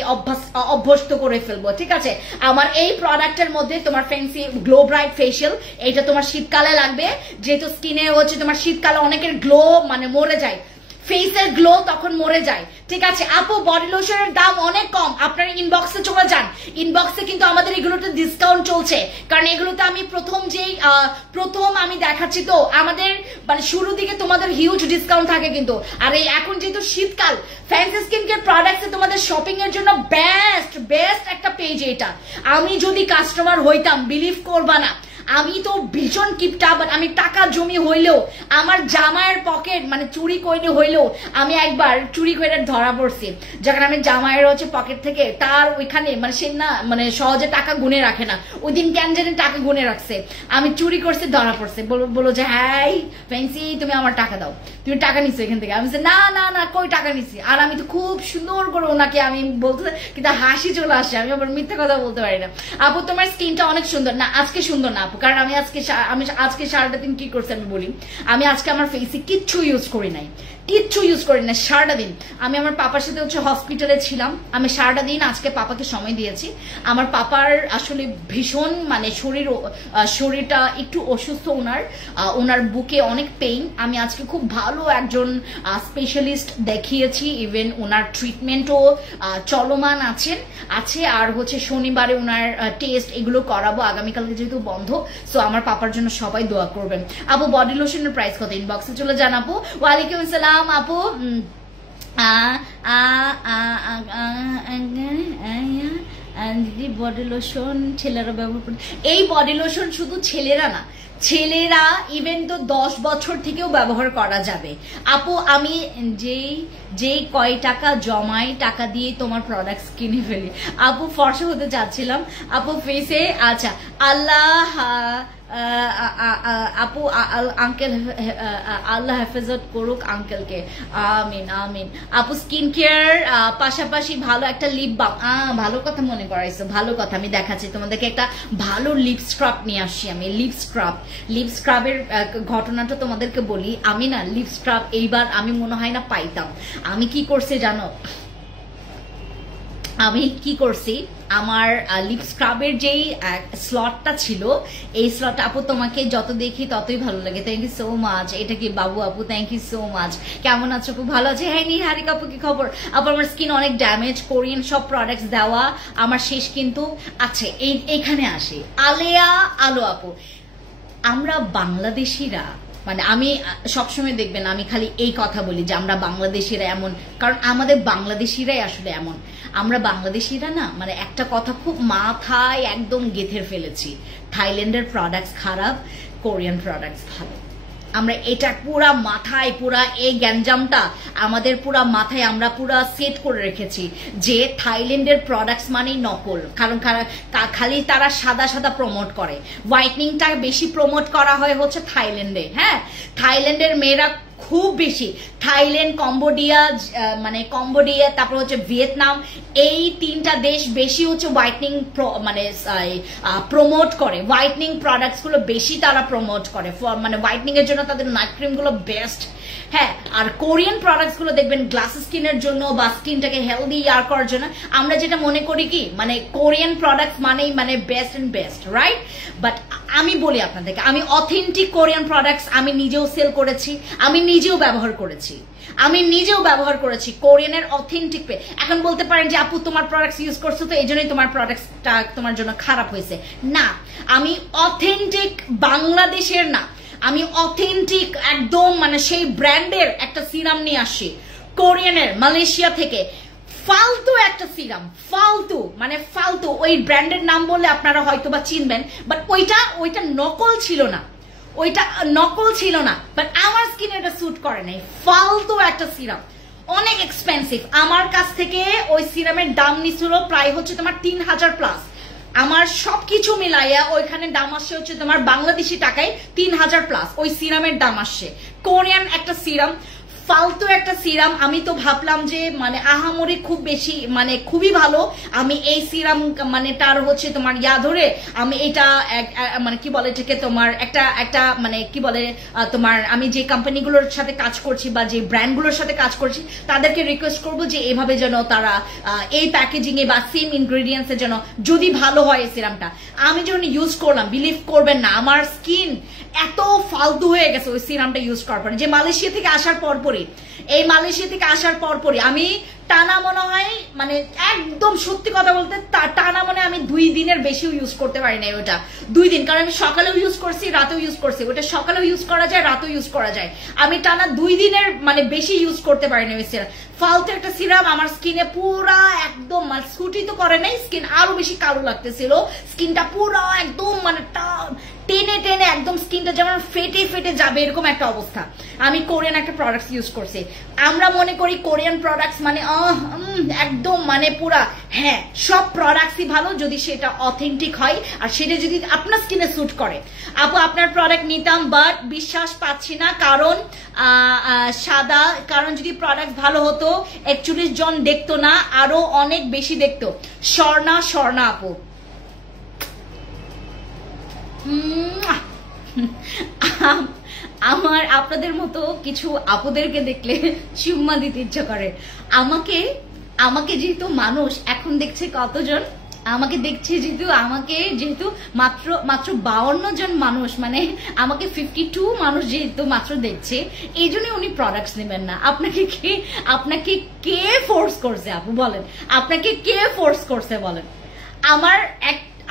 অভ্যস্ত করে ফেলবো, ঠিক আছে? আমার এই প্রোডাক্টের মধ্যে তোমার ফ্যান্সি গ্লো ব্রাইট ফেশিয়াল, এটা তোমার শীতকালে লাগবে, যেহেতু স্কিনে হচ্ছে তোমার শীতকালে অনেকের গ্লো মানে মরে যায়, ফেসের গ্লো তখন মরে যায়, ঠিক আছে? আপু বডি লোশনের দাম অনেক কম, আপনারা ইনবক্সে চলে যান, ইনবক্সে কিন্তু আমাদের এগুলোতে ডিসকাউন্ট চলছে, কারণ এগুলোতে আমি প্রথম আমি দেখাচ্ছি, তো আমাদের মানে শুরু দিকে তোমাদের হিউজ ডিসকাউন্ট থাকে কিন্তু। আর এই এখন যেহেতু শীতকাল, ফ্যান্সি স্কিন কেয়ার প্রোডাক্টসে তোমাদের শপিং এর জন্য বেস্ট একটা পেজ এটা। আমি যদি কাস্টমার হইতাম, বিলিভ করবা না, আমি তো ভীষণ কিপটা, বাট আমি টাকা জমি হইলেও আমার জামাইয়ের পকেট মানে চুরি করে হইলেও আমি একবার চুরি করে ধরা পড়ছি, যখন আমি জামাইয়ের হচ্ছে পকেট থেকে তার ওইখানে মানে সে না মানে সহজে টাকা গুনে রাখে না, ওই দিন কেন জানি টাকা গুনে রাখছে, আমি চুরি করছি, ধরা পড়ছে, বলো যে হ্যাঁ ফ্যান্সি তুমি আমার টাকা দাও, তুমি টাকা নিচ্ছ এখান থেকে। আমি না না না কই টাকা নিচ্ছি। আর আমি তো খুব সুন্দর করে ওনাকে আমি বলতে, কিন্তু হাসি চলে আসে, আমি আবার মিথ্যা কথা বলতে পারি না। আপু তোমার স্কিনটা অনেক সুন্দর। না আজকে সুন্দর না আপু, কারণ আমি আজকে সারাটা দিন কি করছি আমি বলি। আমি আজকে আমার ফেসে কিচ্ছু ইউজ করি নাই সারাটা দিন। আমি আমার পাপার সাথে হচ্ছে হসপিটালে ছিলাম, আমি সারাটা দিন আজকে পাপাকে সময় দিয়েছি। আমার পাপার আসলে ভীষণ মানে শরীরটা একটু অসুস্থ, ওনার বুকে অনেক পেইন। আমি আজকে খুব ভালো একজন স্পেশালিস্ট দেখিয়েছি, ইভেন ওনার ট্রিটমেন্টও চলমান আছে। আর হচ্ছে শনিবারে ওনার টেস্ট এগুলো করাবো, আগামীকালকে যেহেতু বন্ধ, সো আমার পাপার জন্য সবাই দোয়া করবেন। আপু বডি লোশনের প্রাইস কত? ইনবক্সে চলে যান আপু। ওয়ালাইকুম আসসালাম আপু। দিদি বডি লোশন ছেলেরা ব্যবহার করে? এই বডি লোশন শুধু ছেলেরা না, ছেলেরা ইভেন তো 10 বছর থেকেও ব্যবহার করা যাবে আপু। আমি যেই যেই কয় টাকা জমাই টাকা দিয়ে তোমার প্রোডাক্টস কিনে ফেলি। আপু ফর্সা হতে চাচ্ছিলাম আপু ফেসে। আচ্ছা আল্লাহ আপু আঙ্কেল আল্লাহ হেফাজত করুক আঙ্কেলকে, আমিন আমিন। আপু স্কিন কেয়ার পাশাপাশি ভালো একটা লিপ বাম, ভালো কথা মনে করাইছো, ভালো কথা। আমি দেখাচ্ছি তোমাদেরকে একটা ভালো লিপ স্ক্রাব নিয়ে আসছি আমি। লিপ স্ক্রাবের ঘটনাটা তোমাদেরকে বলি। আমি না লিপ স্ক্রাব এইবার আমি মনে হয় না পাইতাম। আমি কি করছি জানো, আমি কি করছি, আমার লিপ স্ক্রাবের যেই স্লটটা ছিল, এই স্লট আপু তোমাকে যত দেখি ততই ভালো লাগে। Thank you so much. এটা কি বাবু আপু, থ্যাংক ইউ সো মাচ। কেমন আছো আপু? ভালো আছে। হ্যাঁ নিহারিকা আপু কি খবর? আপু আমার স্কিন অনেক ড্যামেজ, কোরিয়ান সব প্রোডাক্টস দেওয়া আমার শেষ কিন্তু। আচ্ছা এইখানে আসি, আলেয়া আলো আপু, আমরা বাংলাদেশিরা মানে আমি সবসময় দেখবেন আমি খালি এই কথা বলি যে আমরা বাংলাদেশিরা এমন, কারণ আমাদের বাংলাদেশিরাই আসলে এমন। আমরা বাংলাদেশিরা না মানে একটা কথা খুব মাথায় একদম গেঁথে ফেলেছি, থাইল্যান্ডের প্রোডাক্টস খারাপ, কোরিয়ান প্রোডাক্টস ভালো। আমরা এটা পুরা মাথায়, পুরা এই গ্যাঞ্জামটা আমাদের পুরা মাথায় আমরা পুরা সেট করে রেখেছি যে থাইল্যান্ডের প্রোডাক্টস মানেই নকল। কারণ খালি তারা সাদা সাদা প্রমোট করে, হোয়াইটনিংটা বেশি প্রমোট করা হয় হচ্ছে থাইল্যান্ডে। হ্যাঁ, থাইল্যান্ডের মেয়েরা খুব বেশি, থাইল্যান্ড, কম্বোডিয়া তারপর হচ্ছে ভিয়েতনাম, এই তিনটা দেশ বেশি হচ্ছে হোয়াইটনিং মানে প্রমোট করে, হোয়াইটনিং প্রোডাক্টস গুলো বেশি তারা প্রমোট করে, মানে হোয়াইটনিং এর জন্য তাদের নাইট ক্রিম গুলো বেস্ট। হ্যাঁ, আর কোরিয়ান প্রোডাক্টস গুলো দেখবেন গ্লাস স্কিনের জন্য বা স্কিনটাকে হেলদি ইয়ার করার জন্য। আমরা যেটা মনে করি কি মানে কোরিয়ান প্রোডাক্টস মানেই মানে best and best, right? But আমি বলি আপনাদেরকে, আমি অথেন্টিক কোরিয়ান প্রোডাক্টস আমি নিজেও সেল করেছি, আমি নিজেও ব্যবহার করেছি কোরিয়ানের অথেন্টিক। এখন বলতে পারেন যে আপু তোমার প্রোডাক্টস ইউজ করছো তো এই জন্যই তোমার প্রোডাক্টসটা তোমার জন্য খারাপ হয়েছে। না, আমি অথেন্টিক বাংলাদেশের না, আমি অথেন্টিক একদম মানে সেই ব্র্যান্ডের একটা সিরাম নিয়ে আসি কোরিয়ানের, মালয়েশিয়া থেকে। ফালতু একটা সিরাম, ফালতু ওই ব্র্যান্ডের নাম বললে আপনারা হয়তো বা চিনবেন, বাট ওইটা নকল ছিল না, বাট আমার স্কিনে এটা স্যুট করে নাই। ফালতু একটা সিরাম, অনেক এক্সপেন্সিভ। আমার কাছ থেকে ওই সিরামের দাম নিছিল প্রায় হচ্ছে তোমার 3000 প্লাস। আমার সবকিছু মিলাইয়া ওইখানে দাম আসছে হচ্ছে তোমার বাংলাদেশি টাকায় 3000 প্লাস ওই সিরামের দাম আসছে। কোরিয়ান একটা সিরাম, ফালতু একটা সিরাম। আমি তো ভাবলাম যে মানে আহামরি খুব বেশি মানে খুবই ভালো, আমি এই সিরাম মানে তার হচ্ছে তোমার ধরে আমি এটা মানে কি বলে এটাকে তোমার একটা মানে কি বলে তোমার, আমি যে কোম্পানিগুলোর সাথে কাজ করছি বা যে ব্র্যান্ডগুলোর সাথে কাজ করছি তাদেরকে রিকোয়েস্ট করবো যে এভাবে যেন তারা এই প্যাকেজিং এ বা সেম ইনগ্রেডিয়েন্টস এ যেন যদি ভালো হয় এই সিরামটা। আমি যখন ইউজ করলাম, বিলিভ করবেন না, আমার স্কিন এত ফালতু হয়ে গেছে ওই সিরামটা ইউজ করার পরে। যে মালয়েশিয়া থেকে আসার পরপরই আমি টানা মনে হয় মানে একদম সত্যি কথা বলতে টানা মনে আমি 2 দিনের বেশিও ইউজ করতে পারি না ওটা। 2 দিন, কারণ আমি সকালেও ইউজ করছি রাতেও ইউজ করছি, ওটা সকালেও ইউজ করা যায় রাতেও ইউজ করা যায়। আমি টানা 2 দিনের মানে বেশি ইউজ করতে পারি না ওই সিরাম। ফালতু একটা সিরাম, আমার স্কিনে পুরা একদম মানে স্কুটি তো করে নাই, স্কিন আরো বেশি কালো লাগতেছিল, স্কিনটা পুরা একদম মানে টেনে একদম স্কিনটা যেমন ফেটে যাবে এরকম একটা অবস্থা। আমি কোরিয়ান একটা প্রোডাক্টস ইউজ করছি। আমরা মনে করি কোরিয়ান প্রোডাক্টস মানে একদম মানে পুরা, হ্যাঁ সব প্রোডাক্টসই ভালো যদি সেটা অথেন্টিক হয় আর সেটা যদি আপনার স্কিনে স্যুট করে। আপু আপনার প্রোডাক্ট নিতাম বাট বিশ্বাস পাচ্ছি না, কারণ কারণ যদি প্রোডাক্ট ভালো হতো 41 জন দেখতো না, আরো অনেক বেশি দেখতো। স্বর্ণা আপু, আমার আপনাদের মতো কিছু আপুদেরকে দেখলে চুম্মা দিতে ইচ্ছা করে। আমাকে যেহেতু মানুষ এখন দেখছে কতজন, আমাকে দেখছে যেহেতু মাত্র 52 জন মানুষ, মানে আমাকে 52 মানুষ যেহেতু মাত্র দেখছে, এই জন্য উনি প্রোডাক্টস নেবেন না। আপনাকে কে ফোর্স করছে আপু বলেন? আপনাকে কে ফোর্স করছে বলেন?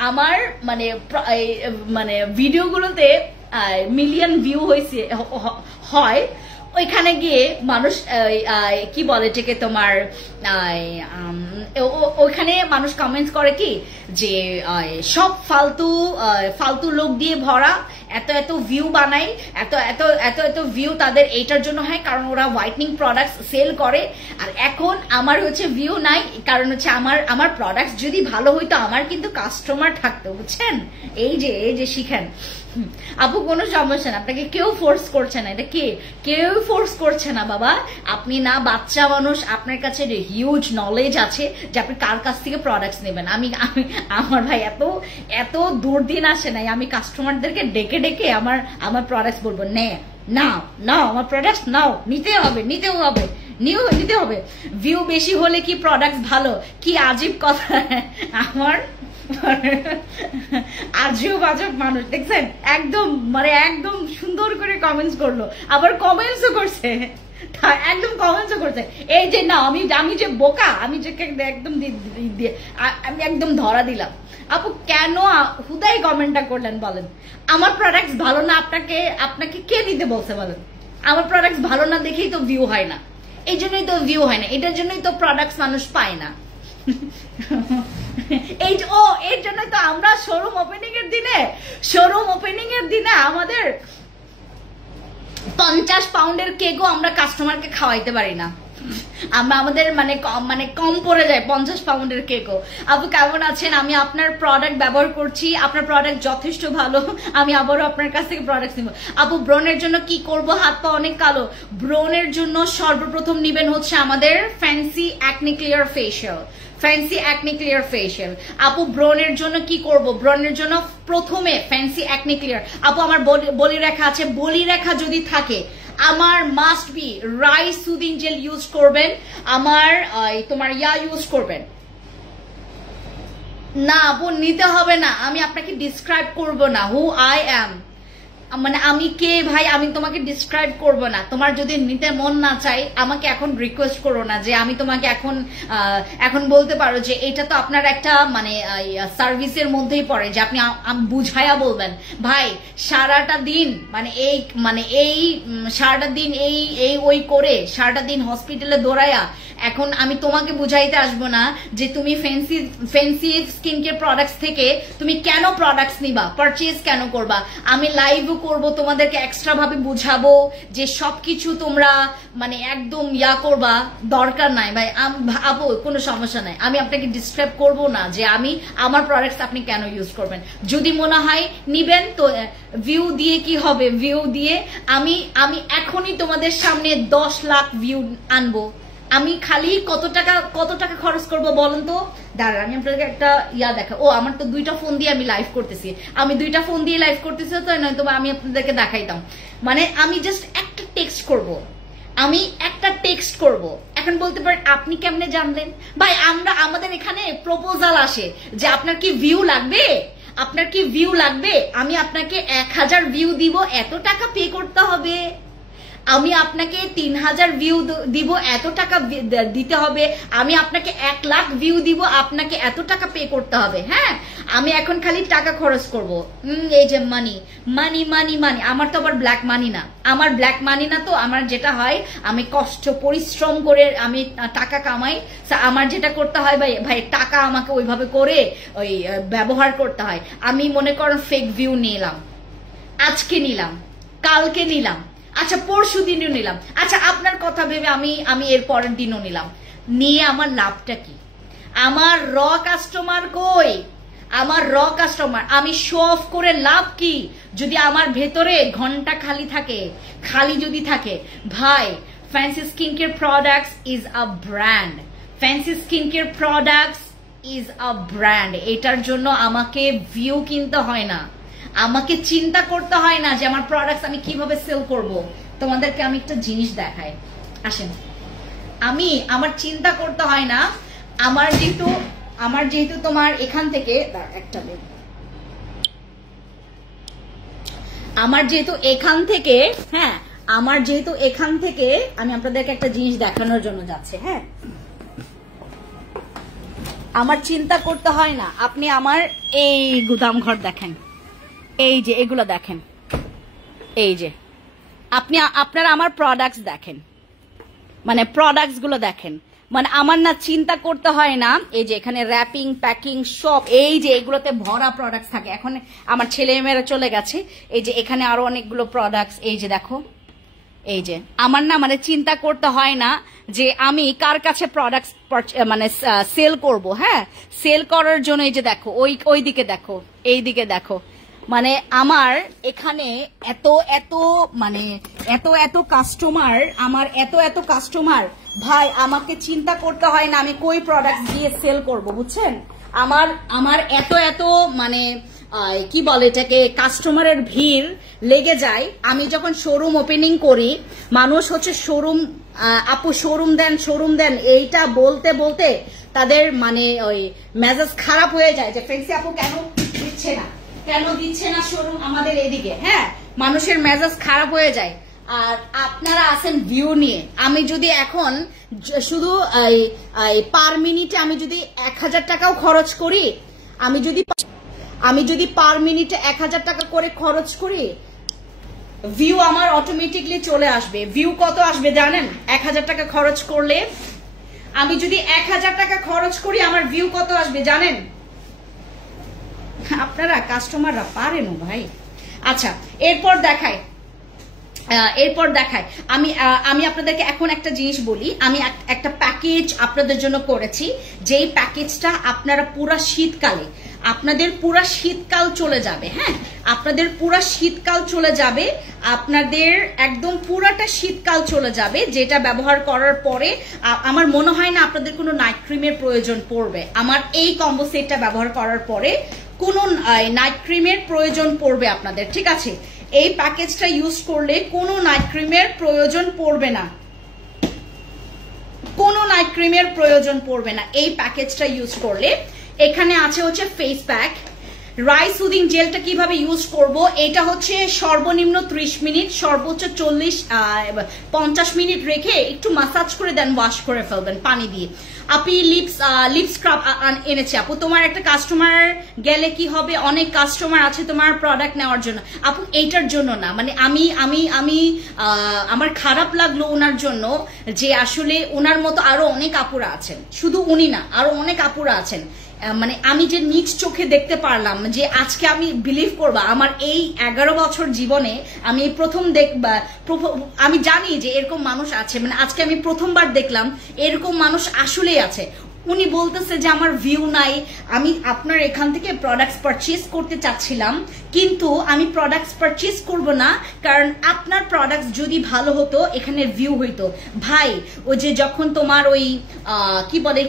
আমার মানে ভিডিওগুলোতে মিলিয়ন ভিউ হয় ওইখানে গিয়ে মানুষ কি বলে এটাকে তোমার ওইখানে মানুষ কমেন্টস করে কি যে সব ফালতু ফালতু লোক দিয়ে ভরা, এত এত ভিউ বানায়, এত এত এত এত ভিউ তাদের এইটার জন্য হয় কারণ ওরা হোয়াইটনিং প্রোডাক্টস সেল করে। আর এখন আমার হচ্ছে ভিউ নাই কারণ হচ্ছে আমার প্রোডাক্টস যদি ভালো হইতো আমার কিন্তু কাস্টমার থাকতো, বুঝছেন? এই যে শিখেন আপু, কোনো সমস্যা না, আপনাকে কেউ ফোর্স করছে না, এটা কেউ ফোর্স করছে না বাবা। আপনি না বাচ্চা মানুষ, আপনার কাছে হিউজ নলেজ আছে যে আপনি কার কাছ থেকে প্রোডাক্টস নেবেন। আমি আমার ভাই এত দুর্দিন আসে নাই আমি কাস্টমারদেরকে ডেকে ডেকে আমার প্রোডাক্টস বলবো নাও আমার প্রোডাক্টস নাও, নিতে হবে। ভিউ বেশি হলে কি প্রোডাক্টস ভালো? কি আজীব কথা! আমার আজব মানুষ দেখছেন, একদম সুন্দর করে কমেন্টস করলো, আবার কমেন্টসও করছে, একদম কমেন্টসও করছে। এই যে না আমি যে বোকা, আমি যে একদম আমি একদম ধরা দিলাম। আপু কেন হুদাই কমেন্টটা করলেন বলেন? আমার প্রোডাক্টস ভালো না, আপনাকে কে নিতে বলছে বলেন? আমার প্রোডাক্টস ভালো না দেখেই তো ভিউ হয় না, এই জন্যই তো ভিউ হয় না, এটার জন্যই তো প্রোডাক্টস মানুষ পায় না। এর জন্য তো আমরা শোরুম ওপেনিং এর দিনে আমাদের 50 পাউন্ডের কেকও আমরা কাস্টমারকে খাওয়াইতে পারি না। আমাদের মানে কম পড়ে যায় 50 পাউন্ডের কেকও। আপু কেমন আছেন? আমি আপনার প্রোডাক্ট ব্যবহার করছি, আপনার প্রোডাক্ট যথেষ্ট ভালো, আমি আবারও আপনার কাছ থেকে প্রোডাক্ট নিব। আপু ব্রণের জন্য কি করব? হাত পা অনেক কালো। ব্রণের জন্য সর্বপ্রথম নিবেন হচ্ছে আমাদের ফ্যান্সি অ্যাকনি ক্লিয়ার ফেশিয়াল। আপু ব্রণের জন্য কি করব? ব্রণের জন্য প্রথমে ফ্যান্সি অ্যাকনি ক্লিয়ার। আপু আমার বলি রেখা আছে, বলি রেখা যদি থাকে আমার must be rice soothing jail use করবেন, আমার তোমার ইউজ করবেন না। আপু নিতে হবে না, আমি আপনাকে ডিসক্রাইব করব না হু আই অ্যাম, মানে আমি কে ভাই, আমি তোমাকে ডিসক্রাইব করব না। তোমার যদি নিতে মন না চাই আমাকে এখন রিকোয়েস্ট করো না যে আমি তোমাকে এখন বলতে পারো যে এটা তো আপনার একটা মানে সার্ভিসের মধ্যেই পড়ে যে আপনি বুঝাইয়া বলবেন ভাই সারাটা দিন সারাটা দিন ওই করে সারাটা দিন হসপিটালে দৌড়াইয়া এখন আমি তোমাকে বুঝাইতে আসবো না যে তুমি ফেন্সি স্কিন কেয়ার প্রোডাক্টস থেকে তুমি কেন প্রোডাক্টস নিবা, পারচেজ কেন করবা। আমি লাইভও করব, তোমাদেরকে এক্সট্রা ভাবে বুঝাবো যে সবকিছু তোমরা মানে একদম করবা, দরকার নাই ভাই। আপু কোনো সমস্যা নাই, আমি আপনাকে ডিসক্রাইব করব না যে আমার প্রোডাক্টস আপনি কেন ইউজ করবেন। যদি মনে হয় নিবেন তো ভিউ দিয়ে কি হবে, ভিউ দিয়ে আমি এখনই তোমাদের সামনে 10 লাখ ভিউ আনবো। আমি খালি কত টাকা খরচ করবো বলেন তো? দাঁড়ান আমি আপনাদেরকে একটা দেখা। আমার তো 2টা ফোন দিয়ে আমি লাইভ করতেছি, তো নয় তো আমি আপনাদেরকে দেখাইতাম। মানে আমি জাস্ট একটা টেক্সট করব। এখন বলতে পারেন আপনি কেমনে জানলেন? ভাই আমাদের এখানে প্রপোজাল আসে যে আপনার কি ভিউ লাগবে, আমি আপনাকে 1000 ভিউ দিব, এত টাকা পে করতে হবে। আমি আপনাকে 3000 ভিউ দিব, এত টাকা দিতে হবে। আমি আপনাকে 1 লাখ ভিউ দিব, আপনাকে এত টাকা পে করতে হবে। হ্যাঁ, আমি এখন খালি টাকা খরচ করব। এই যে মানি। আমার তো আবার ব্ল্যাক মানি না, তো আমার যেটা হয় আমি কষ্ট পরিশ্রম করে আমি টাকা কামাই। আমার যেটা করতে হয় ভাই টাকা আমাকে ওইভাবে করে ওই ব্যবহার করতে হয়। আমি মনে করেন ফেক ভিউ নিলাম, আজকে নিলাম, কালকে নিলাম, আচ্ছা পরশু দিনও নিলাম, আচ্ছা আপনার কথা ভেবে আমি এর পরের দিনও নিলাম, নিয়ে আমার লাভটা কি? আমার কাস্টমার কই? আমি শো অফ করে লাভ কি যদি আমার ভেতরে ঘন্টা খালি যদি থাকে? ভাই fancy skin care products is a brand. এটার জন্য আমাকে ভিউ কিনতে হয় না, আমাকে চিন্তা করতে হয় না যে আমার প্রোডাক্টস আমি কিভাবে সেল করব। তোমাদেরকে আমি একটা জিনিস দেখাই, আসেন। আমার চিন্তা করতে হয় না। আমার যেহেতু তোমার এখান থেকে আমার যেহেতু এখান থেকে আমি আপনাদেরকে একটা জিনিস দেখানোর জন্য যাচ্ছি। হ্যাঁ, আমার চিন্তা করতে হয় না। আপনি আমার এই গুদাম ঘর দেখেন, এই যে এগুলো দেখেন, এই যে আপনারা আমার প্রোডাক্টস দেখেন, মানে প্রোডাক্টস গুলো দেখেন, মানে আমার না চিন্তা করতে হয় না। এই যে এখানে র্যাপিং প্যাকিং সব, এই যে এগুলোতে ভরা প্রোডাক্টস থাকে। এখন আমার ছেলে মেয়েরা চলে গেছে, এই যে এখানে আরো অনেকগুলো প্রোডাক্টস, এই যে দেখো, এই যে আমার না মানে চিন্তা করতে হয় না যে আমি কার কাছে প্রোডাক্টস মানে সেল করব। হ্যাঁ, সেল করার জন্য এই যে দেখো, ওই দিকে দেখো, এই দিকে দেখো, মানে আমার এখানে এত এত মানে এত কাস্টমার, আমার এত কাস্টমার ভাই, আমাকে চিন্তা করতে হয় না আমি কই প্রোডাক্ট দিয়ে সেল করব, বুঝছেন? আমার এত মানে কি বলে এটাকে, কাস্টমারের ভিড় লেগে যায়। আমি যখন শোরুম ওপেনিং করি, মানুষ হচ্ছে শোরুম, আপু শোরুম দেন এইটা বলতে বলতে তাদের মানে ওই মেজাজ খারাপ হয়ে যায় যে ফ্রেন্সি আপু কেন দিচ্ছে না শোরুম আমাদের এদিকে। হ্যাঁ, মানুষের মেজাজ খারাপ হয়ে যায়। আর আপনারা আছেন ভিউ নিয়ে। আমি যদি এখন শুধু পার মিনিটে আমি যদি 1000 টাকাও খরচ করি, আমি যদি পার মিনিটে 1000 টাকা করে খরচ করি, ভিউ আমার অটোমেটিকলি চলে আসবে। ভিউ কত আসবে জানেন? 1000 টাকা খরচ করলে, আমি যদি 1000 টাকা খরচ করি, আমার ভিউ কত আসবে জানেন? আপনারা কাস্টমাররা পারেন ভাই। আচ্ছা, এরপর দেখায় আমি আপনাদেরকে এখন একটা জিনিস বলি। আমি একটা প্যাকেজ আপনাদের জন্য করেছি, যেই প্যাকেজটা আপনারা আপনাদের পুরা শীতকাল চলে যাবে। হ্যাঁ, আপনাদের পুরা শীতকাল চলে যাবে, আপনাদের একদম পুরাটা শীতকাল চলে যাবে, যেটা ব্যবহার করার পরে আমার মনে হয় না আপনাদের কোনো নাইট ক্রিমের প্রয়োজন পড়বে। আমার এই কম্বো সেটটা ব্যবহার করার পরে কোনো নাইট ক্রিমের প্রয়োজন পড়বে আপনাদের, ঠিক আছে? এই প্যাকেজটা ইউজ করলে কোনো নাইট ক্রিমের প্রয়োজন পড়বে না, এই প্যাকেজটা ইউজ করলে। এখানে আছে হচ্ছে ফেস প্যাক, রাইস সুদিং জেলটা কিভাবে ইউজ করব, এটা হচ্ছে সর্বনিম্ন 30 মিনিট, সর্বোচ্চ 50 মিনিট রেখে একটু মাসাজ করে দেন, ওয়াশ করে ফেলবেন পানি দিয়ে। আপনি লিপস স্ক্রাব এনেছে আপু, তোমার একটা কাস্টমার গেলে কি হবে, অনেক কাস্টমার আছে তোমার প্রোডাক্ট নেওয়ার জন্য। আপু এইটার জন্য না, মানে আমি আমার খারাপ লাগলো ওনার জন্য, যে আসলে ওনার মতো আরো অনেক আপুরা আছেন, শুধু উনি না আরো অনেক আপুরা আছেন। মানে আমি যে নিজ চোখে দেখতে পারলাম, যে আজকে আমি বিলিভ করবা আমার এই 11 বছর জীবনে আমি প্রথম আমি জানি যে এরকম মানুষ আছে, মানে আজকে আমি প্রথমবার দেখলাম এরকম মানুষ আসলেই আছে। উনি বলতেছে যে আমার ভিউ নাই, আমি আপনার এখান থেকে প্রোডাক্টস পারচেজ করতে চাচ্ছিলাম, কিন্তু আমি প্রোডাক্টস পারচেজ করব না, কারণ আপনার প্রোডাক্টস যদি ভালো হতো এখানে ভিউ হইতো। ভাই, ওই যে যখন তোমার ওই কি বলে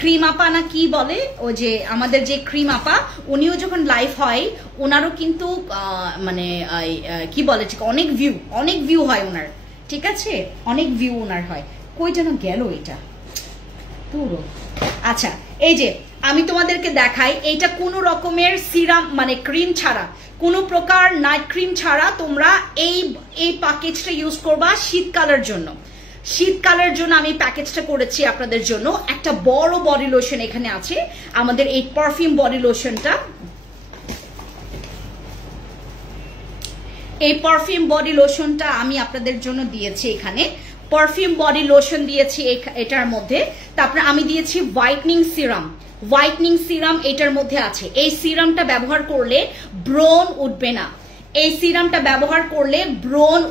ক্রিম আপা না কি বলে, ওই যে আমাদের যে ক্রিম আপা, উনিও যখন লাইভ হয় ওনারও কিন্তু মানে কি বলে ঠিক অনেক ভিউ হয় ওনার, ঠিক আছে? অনেক ভিউ ওনার হয়। কই যেন গেল এটা। আচ্ছা, এই যে আমি তোমাদেরকে দেখাই, এইটা কোনো রকমের সিরাম মানে ক্রিম ছাড়া, কোনো প্রকার নাইট ক্রিম ছাড়া তোমরা এই প্যাকেজটা ইউজ করবা শীতকালের জন্য। আমি প্যাকেজটা করেছি আপনাদের জন্য। একটা বড় বডি লোশন এখানে আছে, আমাদের এই পারফিউম বডি লোশনটা। এই পারফিউম বডি লোশনটা আমি আপনাদের জন্য দিয়েছি এখানে। পারফিউম বডি লোশন দিয়েছি এটার মধ্যে। তারপরে আমি দিয়েছি হোয়াইটনিং সিরাম এটার মধ্যে আছে। এই সিরামটা ব্যবহার করলে ব্রণ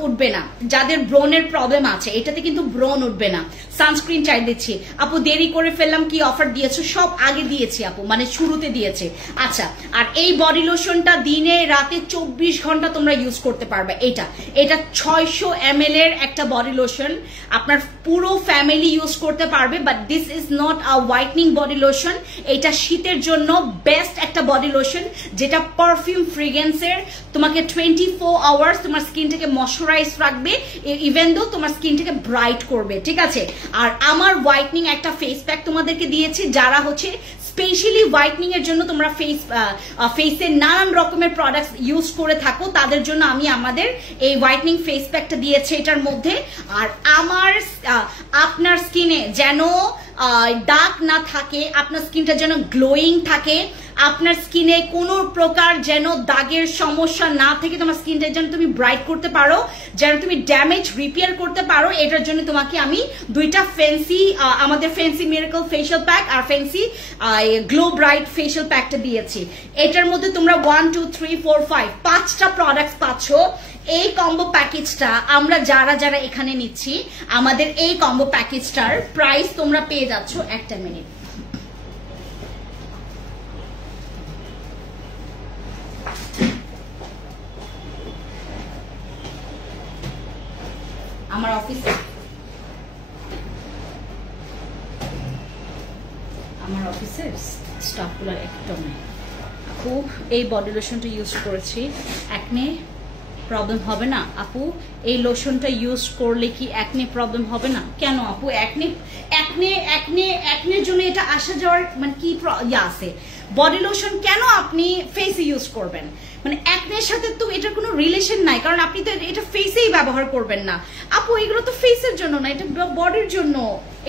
উঠবে না, যাদের ব্রণের প্রবলেম আছে এটাতে কিন্তু ব্রণ উঠবে না। সানস্ক্রিন চাই দিচ্ছি আপু, দেরি করে ফেললাম, কি অফার দিয়েছো? সব আগে দিয়েছি আপু, মানে শুরুতে দিয়েছে। আচ্ছা, আর এই বডি লোশনটা দিনে রাতে 24 ঘন্টা তোমরা ইউজ করতে পারবে। এটা 600 ml এর একটা বডি লোশন, আপনার পুরো ফ্যামিলি ইউজ করতে পারবে। But this is not a whitening body lotion, এটা শীতের জন্য বেস্ট একটা বডি লোশন, যেটা পারফিউম ফ্রেগ্রেন্সের, তোমাকে 24 আওয়ার্স তোমার স্কিনটাকে ময়শ্চারাইজ রাখবে, ইভেন দো তোমার স্কিনটাকে ব্রাইট করবে, ঠিক আছে? আর আমার হোয়াইটনিং একটা ফেস প্যাক তোমাদেরকে দিয়েছি, যারা হচ্ছে স্পেশালি হোয়াইটনিং এর জন্য তোমরা ফেসে নানান রকমের প্রোডাক্টস ইউজ করে থাকো, তাদের জন্য আমি আমাদের এই হোয়াইটনিং ফেস প্যাকটা দিয়েছি এটার মধ্যে। আর আপনার স্কিনে যেন দাগ না থাকে, আপনার স্কিনটা যেন গ্লোয়িং থাকে, আপনার স্কিনে কোনো প্রকার যেন দাগের সমস্যা না থেকে তোমার স্কিনটা যেন তুমি ব্রাইট করতে পারো, যেন তুমি ড্যামেজ রিপেয়ার করতে পারো, এটার জন্য তোমাকে আমি দুইটা ফ্যান্সি আমাদের ফ্যান্সি মিরাকল ফেশিয়াল প্যাক আর ফ্যান্সি গ্লো ব্রাইট ফেশিয়াল প্যাকটা দিয়েছি। এটার মধ্যে তোমরা 1 2 3 4 5 5টা প্রোডাক্টস পাচ্ছ। এই কম্বো প্যাকেজটা আমরা যারা যারা এখানে নিচ্ছি, আমাদের এই কম্বো প্যাকেজটার প্রাইস তোমরা পেয়ে যাচ্ছ, একটা মিনিট, আমার অফিসের স্টাফগুলো একদম নেই। আপু এই বডি লোশনটা ইউজ করেছি, একনে প্রবলেম হবে না? আপু এই লোশনটা ইউজ করলে কি একনে প্রবলেম হবে না? কেন আপু একনের জন্য এটা আসা যাওয়ার মানে কি আছে? বডি লোশন কেন আপনি ফেসে ইউজ করবেন? মানে একনের সাথে তো এটার কোনো রিলেশন নাই, কারণ আপনি তো এটা ফেসেই ব্যবহার করবেন না। আপু এগুলো তো ফেসের জন্য না, এটা বডির জন্য,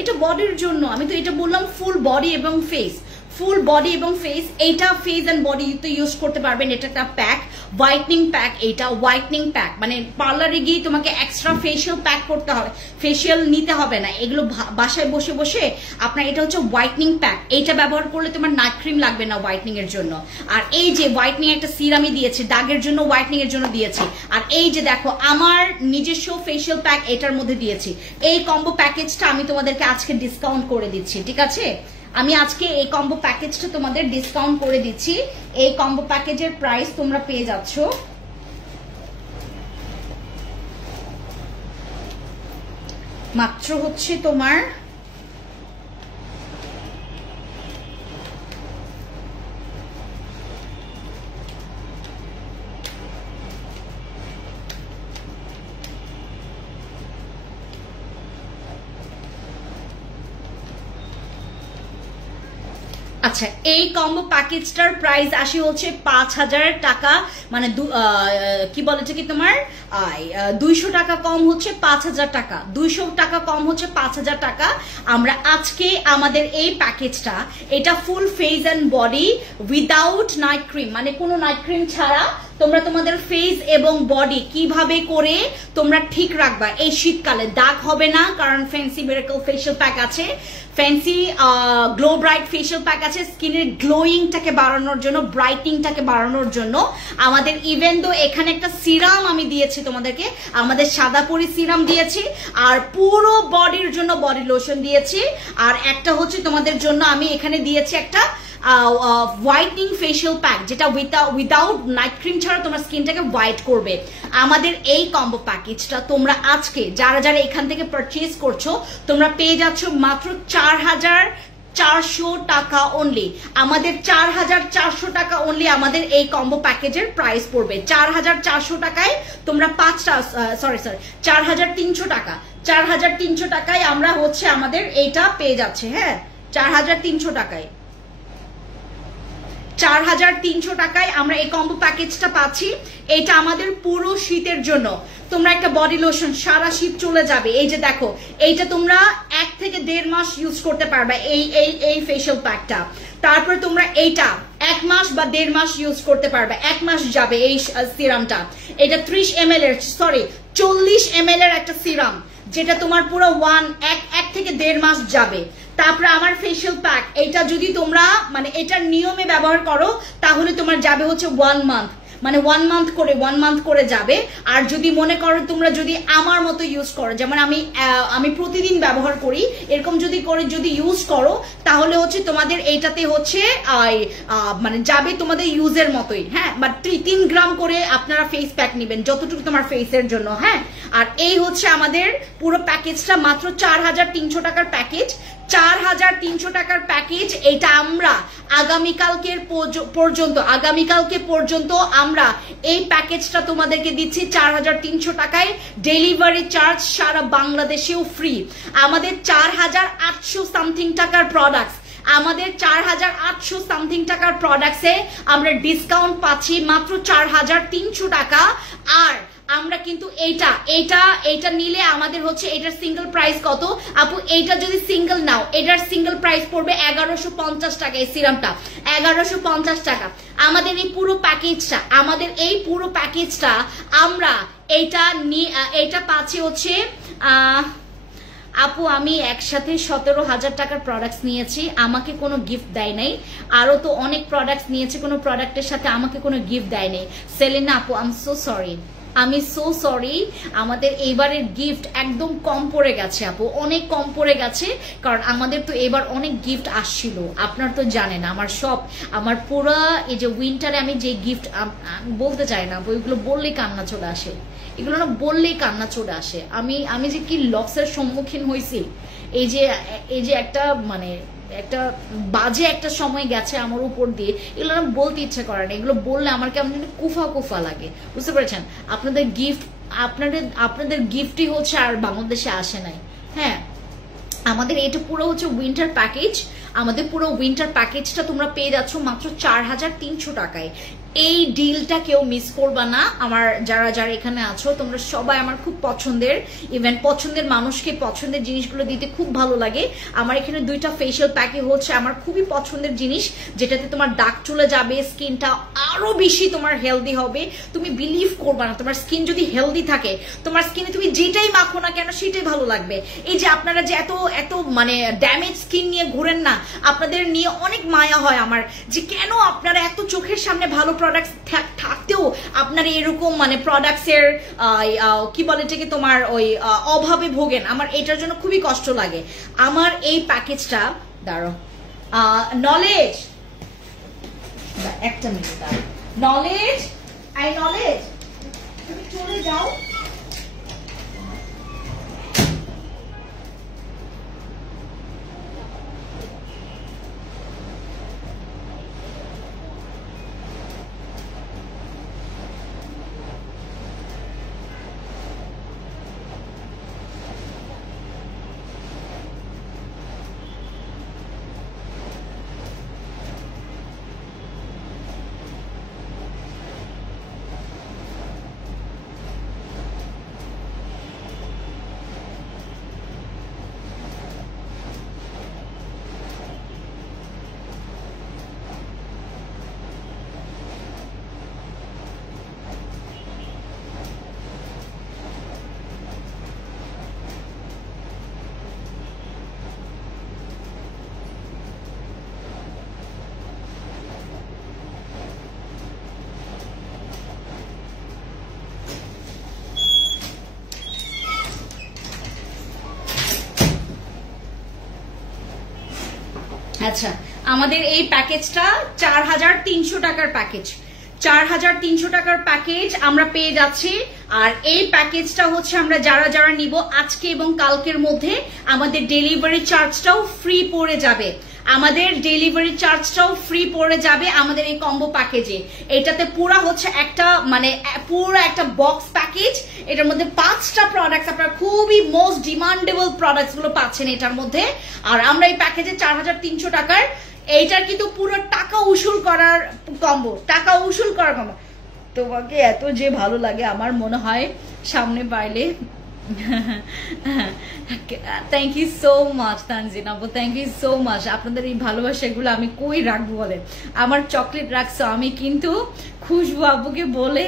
এটা বডির জন্য। আমি তো এটা বললাম ফুল বডি এবং ফেস, ফুল বডি এবং ফেস। এইটা ফেস এন্ড বডি তো ইউজ করতে পারবেন। এটা একটা প্যাক, হোয়াইটনিং প্যাক। এইটা হোয়াইটনিং প্যাক, মানে পার্লারে গিয়ে তোমাকে এক্সট্রা ফেশিয়াল প্যাক করতে হবে, ফেশিয়াল নিতে হবে না, এগুলো বাসায় বসে বসে আপনার এটা হচ্ছে হোয়াইটনিং প্যাক। এইটা ব্যবহার করলে তোমার নাইট ক্রিম লাগবে না হোয়াইটনিং এর জন্য। আর এই যে হোয়াইটনিং একটা সিরামই দিয়েছে, দাগের জন্য, হোয়াইটনিং এর জন্য দিয়েছি। আর এই যে দেখো আমার নিজস্ব ফেশিয়াল প্যাক এটার মধ্যে দিয়েছি। এই কম্বো প্যাকেজটা আমি তোমাদেরকে আজকে ডিসকাউন্ট করে দিচ্ছি, ঠিক আছে? আমি আজকে এই কম্বো প্যাকেজটা তোমাদের ডিসকাউন্ট করে দিচ্ছি। এই কম্বো প্যাকেজের প্রাইস তোমরা পেয়ে যাচ্ছ মাত্র হচ্ছে তোমার আচ্ছা, এই কম্বো প্যাকেজটার প্রাইস আসে হচ্ছে 5000 টাকা, মানে কি বলে কি তোমার 200 টাকা কম হচ্ছে 5000 টাকা, 200 টাকা কম হচ্ছে 5000 টাকা। আমরা আজকে আমাদের এই প্যাকেজটা, এটা full face and body without night cream, মানে কোনো নাইট ক্রিম ছাড়া তোমরা তোমাদের ফেস এবং বডি কিভাবে করে তোমরা ঠিক রাখবা এই শীতকালে। দাগ হবে না, কারণ ফ্যান্সি মিরাকল ফেশিয়াল প্যাক আছে, fancy glow bright facial pack আছে, স্কিনের গ্লোয়িংটাকে বাড়ানোর জন্য, ব্রাইটিংটাকে বাড়ানোর জন্য। আমাদের ইভেন তো এখানে একটা সিরাম আমি দিয়েছি তোমাদেরকে, আমাদের সাদা পরি সিরাম দিয়েছি, আর পুরো বডির জন্য বডি লোশন দিয়েছি, আর একটা হচ্ছে তোমাদের জন্য আমি এখানে দিয়েছি একটা হোয়াইটনিং ফেশিয়াল প্যাক, যেটা উইদাউট নাইট ক্রিম ছাড়া তোমার স্কিনটাকে হোয়াইট করবে। আমাদের এই কম্বো প্যাকেজটা তোমরা আজকে যারা যারা এখান থেকে পারচেজ করছো, তোমরা পেয়ে যাচ্ছ মাত্র 4400 টাকা অনলি। আমাদের 4400 টাকা অনলি আমাদের এই কম্বো প্যাকেজের প্রাইস পড়বে। 4400 টাকায় তোমরা 4300 টাকা, 4300 টাকায় আমরা হচ্ছে আমাদের এইটা পেয়ে যাচ্ছে। হ্যাঁ, 4300 টাকায়, 4300 টাকায় আমরা এই কম্বো প্যাকেজটা পাচ্ছি। এটা আমাদের পুরো শীতের জন্য। তোমরা একটা বডি লোশন সারা শীত চলে যাবে। এই যে দেখো, এইটা তোমরা 1 থেকে 1.5 মাস ইউজ করতে পারবে এই ফেশিয়াল প্যাকটা। তারপর তোমরা এইটা 1 মাস বা 1.5 মাস ইউজ করতে পারবে, 1 মাস যাবে এই সিরামটা। এটা 30 ml এর, সরি 40 ml এর একটা সিরাম, যেটা তোমার পুরো 1 থেকে 1.5 মাস যাবে। তারপরে আমার ফেশিয়াল প্যাক, এটা যদি তোমরা মানে এটার নিয়মে ব্যবহার করো, তাহলে তোমার যাবে হচ্ছে 1 মান্থ, মানে 1 মান্থ করে যাবে। আর যদি মনে করো তোমরা যদি আমার মতো ইউজ করো, যেমন আমি প্রতিদিন ব্যবহার করি, এরকম যদি ইউজ করো, তাহলে হচ্ছে তোমাদের এইটাতে হচ্ছে মানে যাবে তোমাদের ইউজের মতোই। হ্যাঁ, বাট 3 গ্রাম করে আপনারা ফেস প্যাক নেবেন, যতটুকু তোমার ফেসের জন্য। হ্যাঁ, আর এই হচ্ছে আমাদের পুরো প্যাকেজটা, মাত্র 4300 টাকার প্যাকেজ। 4300 টাকার প্যাকেজ। এটা আমরা আগামীকালকে পর্যন্ত আমরা এই প্যাকেজটা তোমাদেরকে দিচ্ছি 4300 টাকায়। ডেলিভারি চার্জ সারা বাংলাদেশেও ফ্রি। আমাদের 4800 সামথিং টাকার প্রোডাক্টস আমাদের 4800 সামথিং টাকার প্রোডাক্টসে আমরা ডিসকাউন্ট পাচ্ছি মাত্র 4300 টাকা। আর আমরা কিন্তু এইটা নিলে আমাদের হচ্ছে এটার সিঙ্গেল প্রাইস কত আপু? এইটা যদি সিঙ্গেল নাও এটার সিঙ্গেল প্রাইস পড়বে 1150 টাকা। এই সিরামটা 1150 টাকা। আমাদের এই পুরো প্যাকেজটা আমরা এইটা পাচ্ছি হচ্ছে আপু আমি একসাথে 17,000 টাকার প্রোডাক্টস নিয়েছি, আমাকে কোনো গিফট দেয় নাই। আরো তো অনেক প্রোডাক্টস নিয়েছে, কোনো প্রোডাক্টের সাথে আমাকে কোনো গিফট দেয় নাই। সেলিনা আপু আমি সো সরি, আমাদের এইবারের গিফট একদম কম পড়ে গেছে আপু, অনেক কম পড়ে গেছে। কারণ আমাদের তো এবার অনেক গিফট আসছিল, আপনার তো জানেন আমার পুরো এই যে উইন্টারে আমি যে গিফট বলতে চাই না, ওইগুলো বললেই কান্না চলে আসে, এগুলো না বললেই কান্না চলে আসে। আমি যে কি লসের সম্মুখীন হয়েছি, এই যে একটা মানে একটা বাজে একটা সময় গেছে আমার উপর দিয়ে, এগুলো না বলতে ইচ্ছে করে না, এগুলো বললে আমার কেমন কুফা লাগে, বুঝতে পেরেছেন? আপনাদের গিফটই হচ্ছে আর বাংলাদেশে আসে নাই। হ্যাঁ, আমাদের এটা পুরো হচ্ছে উইন্টার প্যাকেজ, আমাদের পুরো উইন্টার প্যাকেজটা তোমরা পেয়ে যাচ্ছ মাত্র 4300 টাকায়। এই ডিলটা কেউ মিস করবা না। আমার যারা এখানে আছো তোমরা সবাই আমার খুব পছন্দের, ইভেন পছন্দের মানুষকে পছন্দের জিনিসগুলো দিতে খুব ভালো লাগে। আমার এখানে 2টা ফেশিয়াল প্যাকে হচ্ছে আমার খুবই পছন্দের জিনিস, যেটাতে তোমার দাগ চলে যাবে, স্কিনটা আরো বেশি তোমার হেলদি হবে। তুমি বিলিভ করবা না, তোমার স্কিন যদি হেলদি থাকে, তোমার স্কিনে তুমি যেটাই মাখো না কেন সেটাই ভালো লাগবে। এই যে আপনারা যে এত মানে ড্যামেজ স্কিন নিয়ে ঘুরেন না, আপনাদের নিয়ে অনেক মায়া হয় আমার, যে কেন আপনারা এত চোখের সামনে ভালো প্রোডাক্টস থাকতেও আপনারা এরকম মানে প্রোডাক্টসের কি বলে এটাকে তোমার ওই অভাবে ভোগেন। আমার এটার জন্য খুবই কষ্ট লাগে। আমার এই প্যাকেজটা নলেজ, একটা মিনিট নলেজ তুমি চলে যাও। আচ্ছা, আমাদের এই প্যাকেজটা 4300 টাকার প্যাকেজ, 4300 টাকার প্যাকেজ আমরা পেয়ে যাচ্ছি। আর এই প্যাকেজটা হচ্ছে আমরা যারা নিব আজকে এবং কালকের মধ্যে আমাদের ডেলিভারি চার্জটাও ফ্রি পড়ে যাবে, আমাদের ডেলিভারি চার্জটাও ফ্রি পড়ে যাবে আমাদের এই কম্বো প্যাকেজে। এটাতে পুরো হচ্ছে একটা মানে পুরো একটা বক্স প্যাকেজ, এটার মধ্যে 5টা প্রোডাক্টস, আপনারা খুবই মোস্ট ডিমান্ডেবল প্রোডাক্টস গুলো পাচ্ছেন এটার মধ্যে। আর আমরা এই প্যাকেজে 4300 টাকার, এইটার কিন্তু পুরো টাকা উসুল করার কম্বো, তোমাকে এত যে ভালো লাগে আমার মনে হয় সামনে পাইলে। Thank you so much Tanzin আপু, থ্যাংক ইউ সো মাচ। আপনাদের এই ভালোবাসাগুলো আমি কই রাখবো বলে, আমার চকলেট রাখছো, আমি কিন্তু খুশবু আপুকে বলে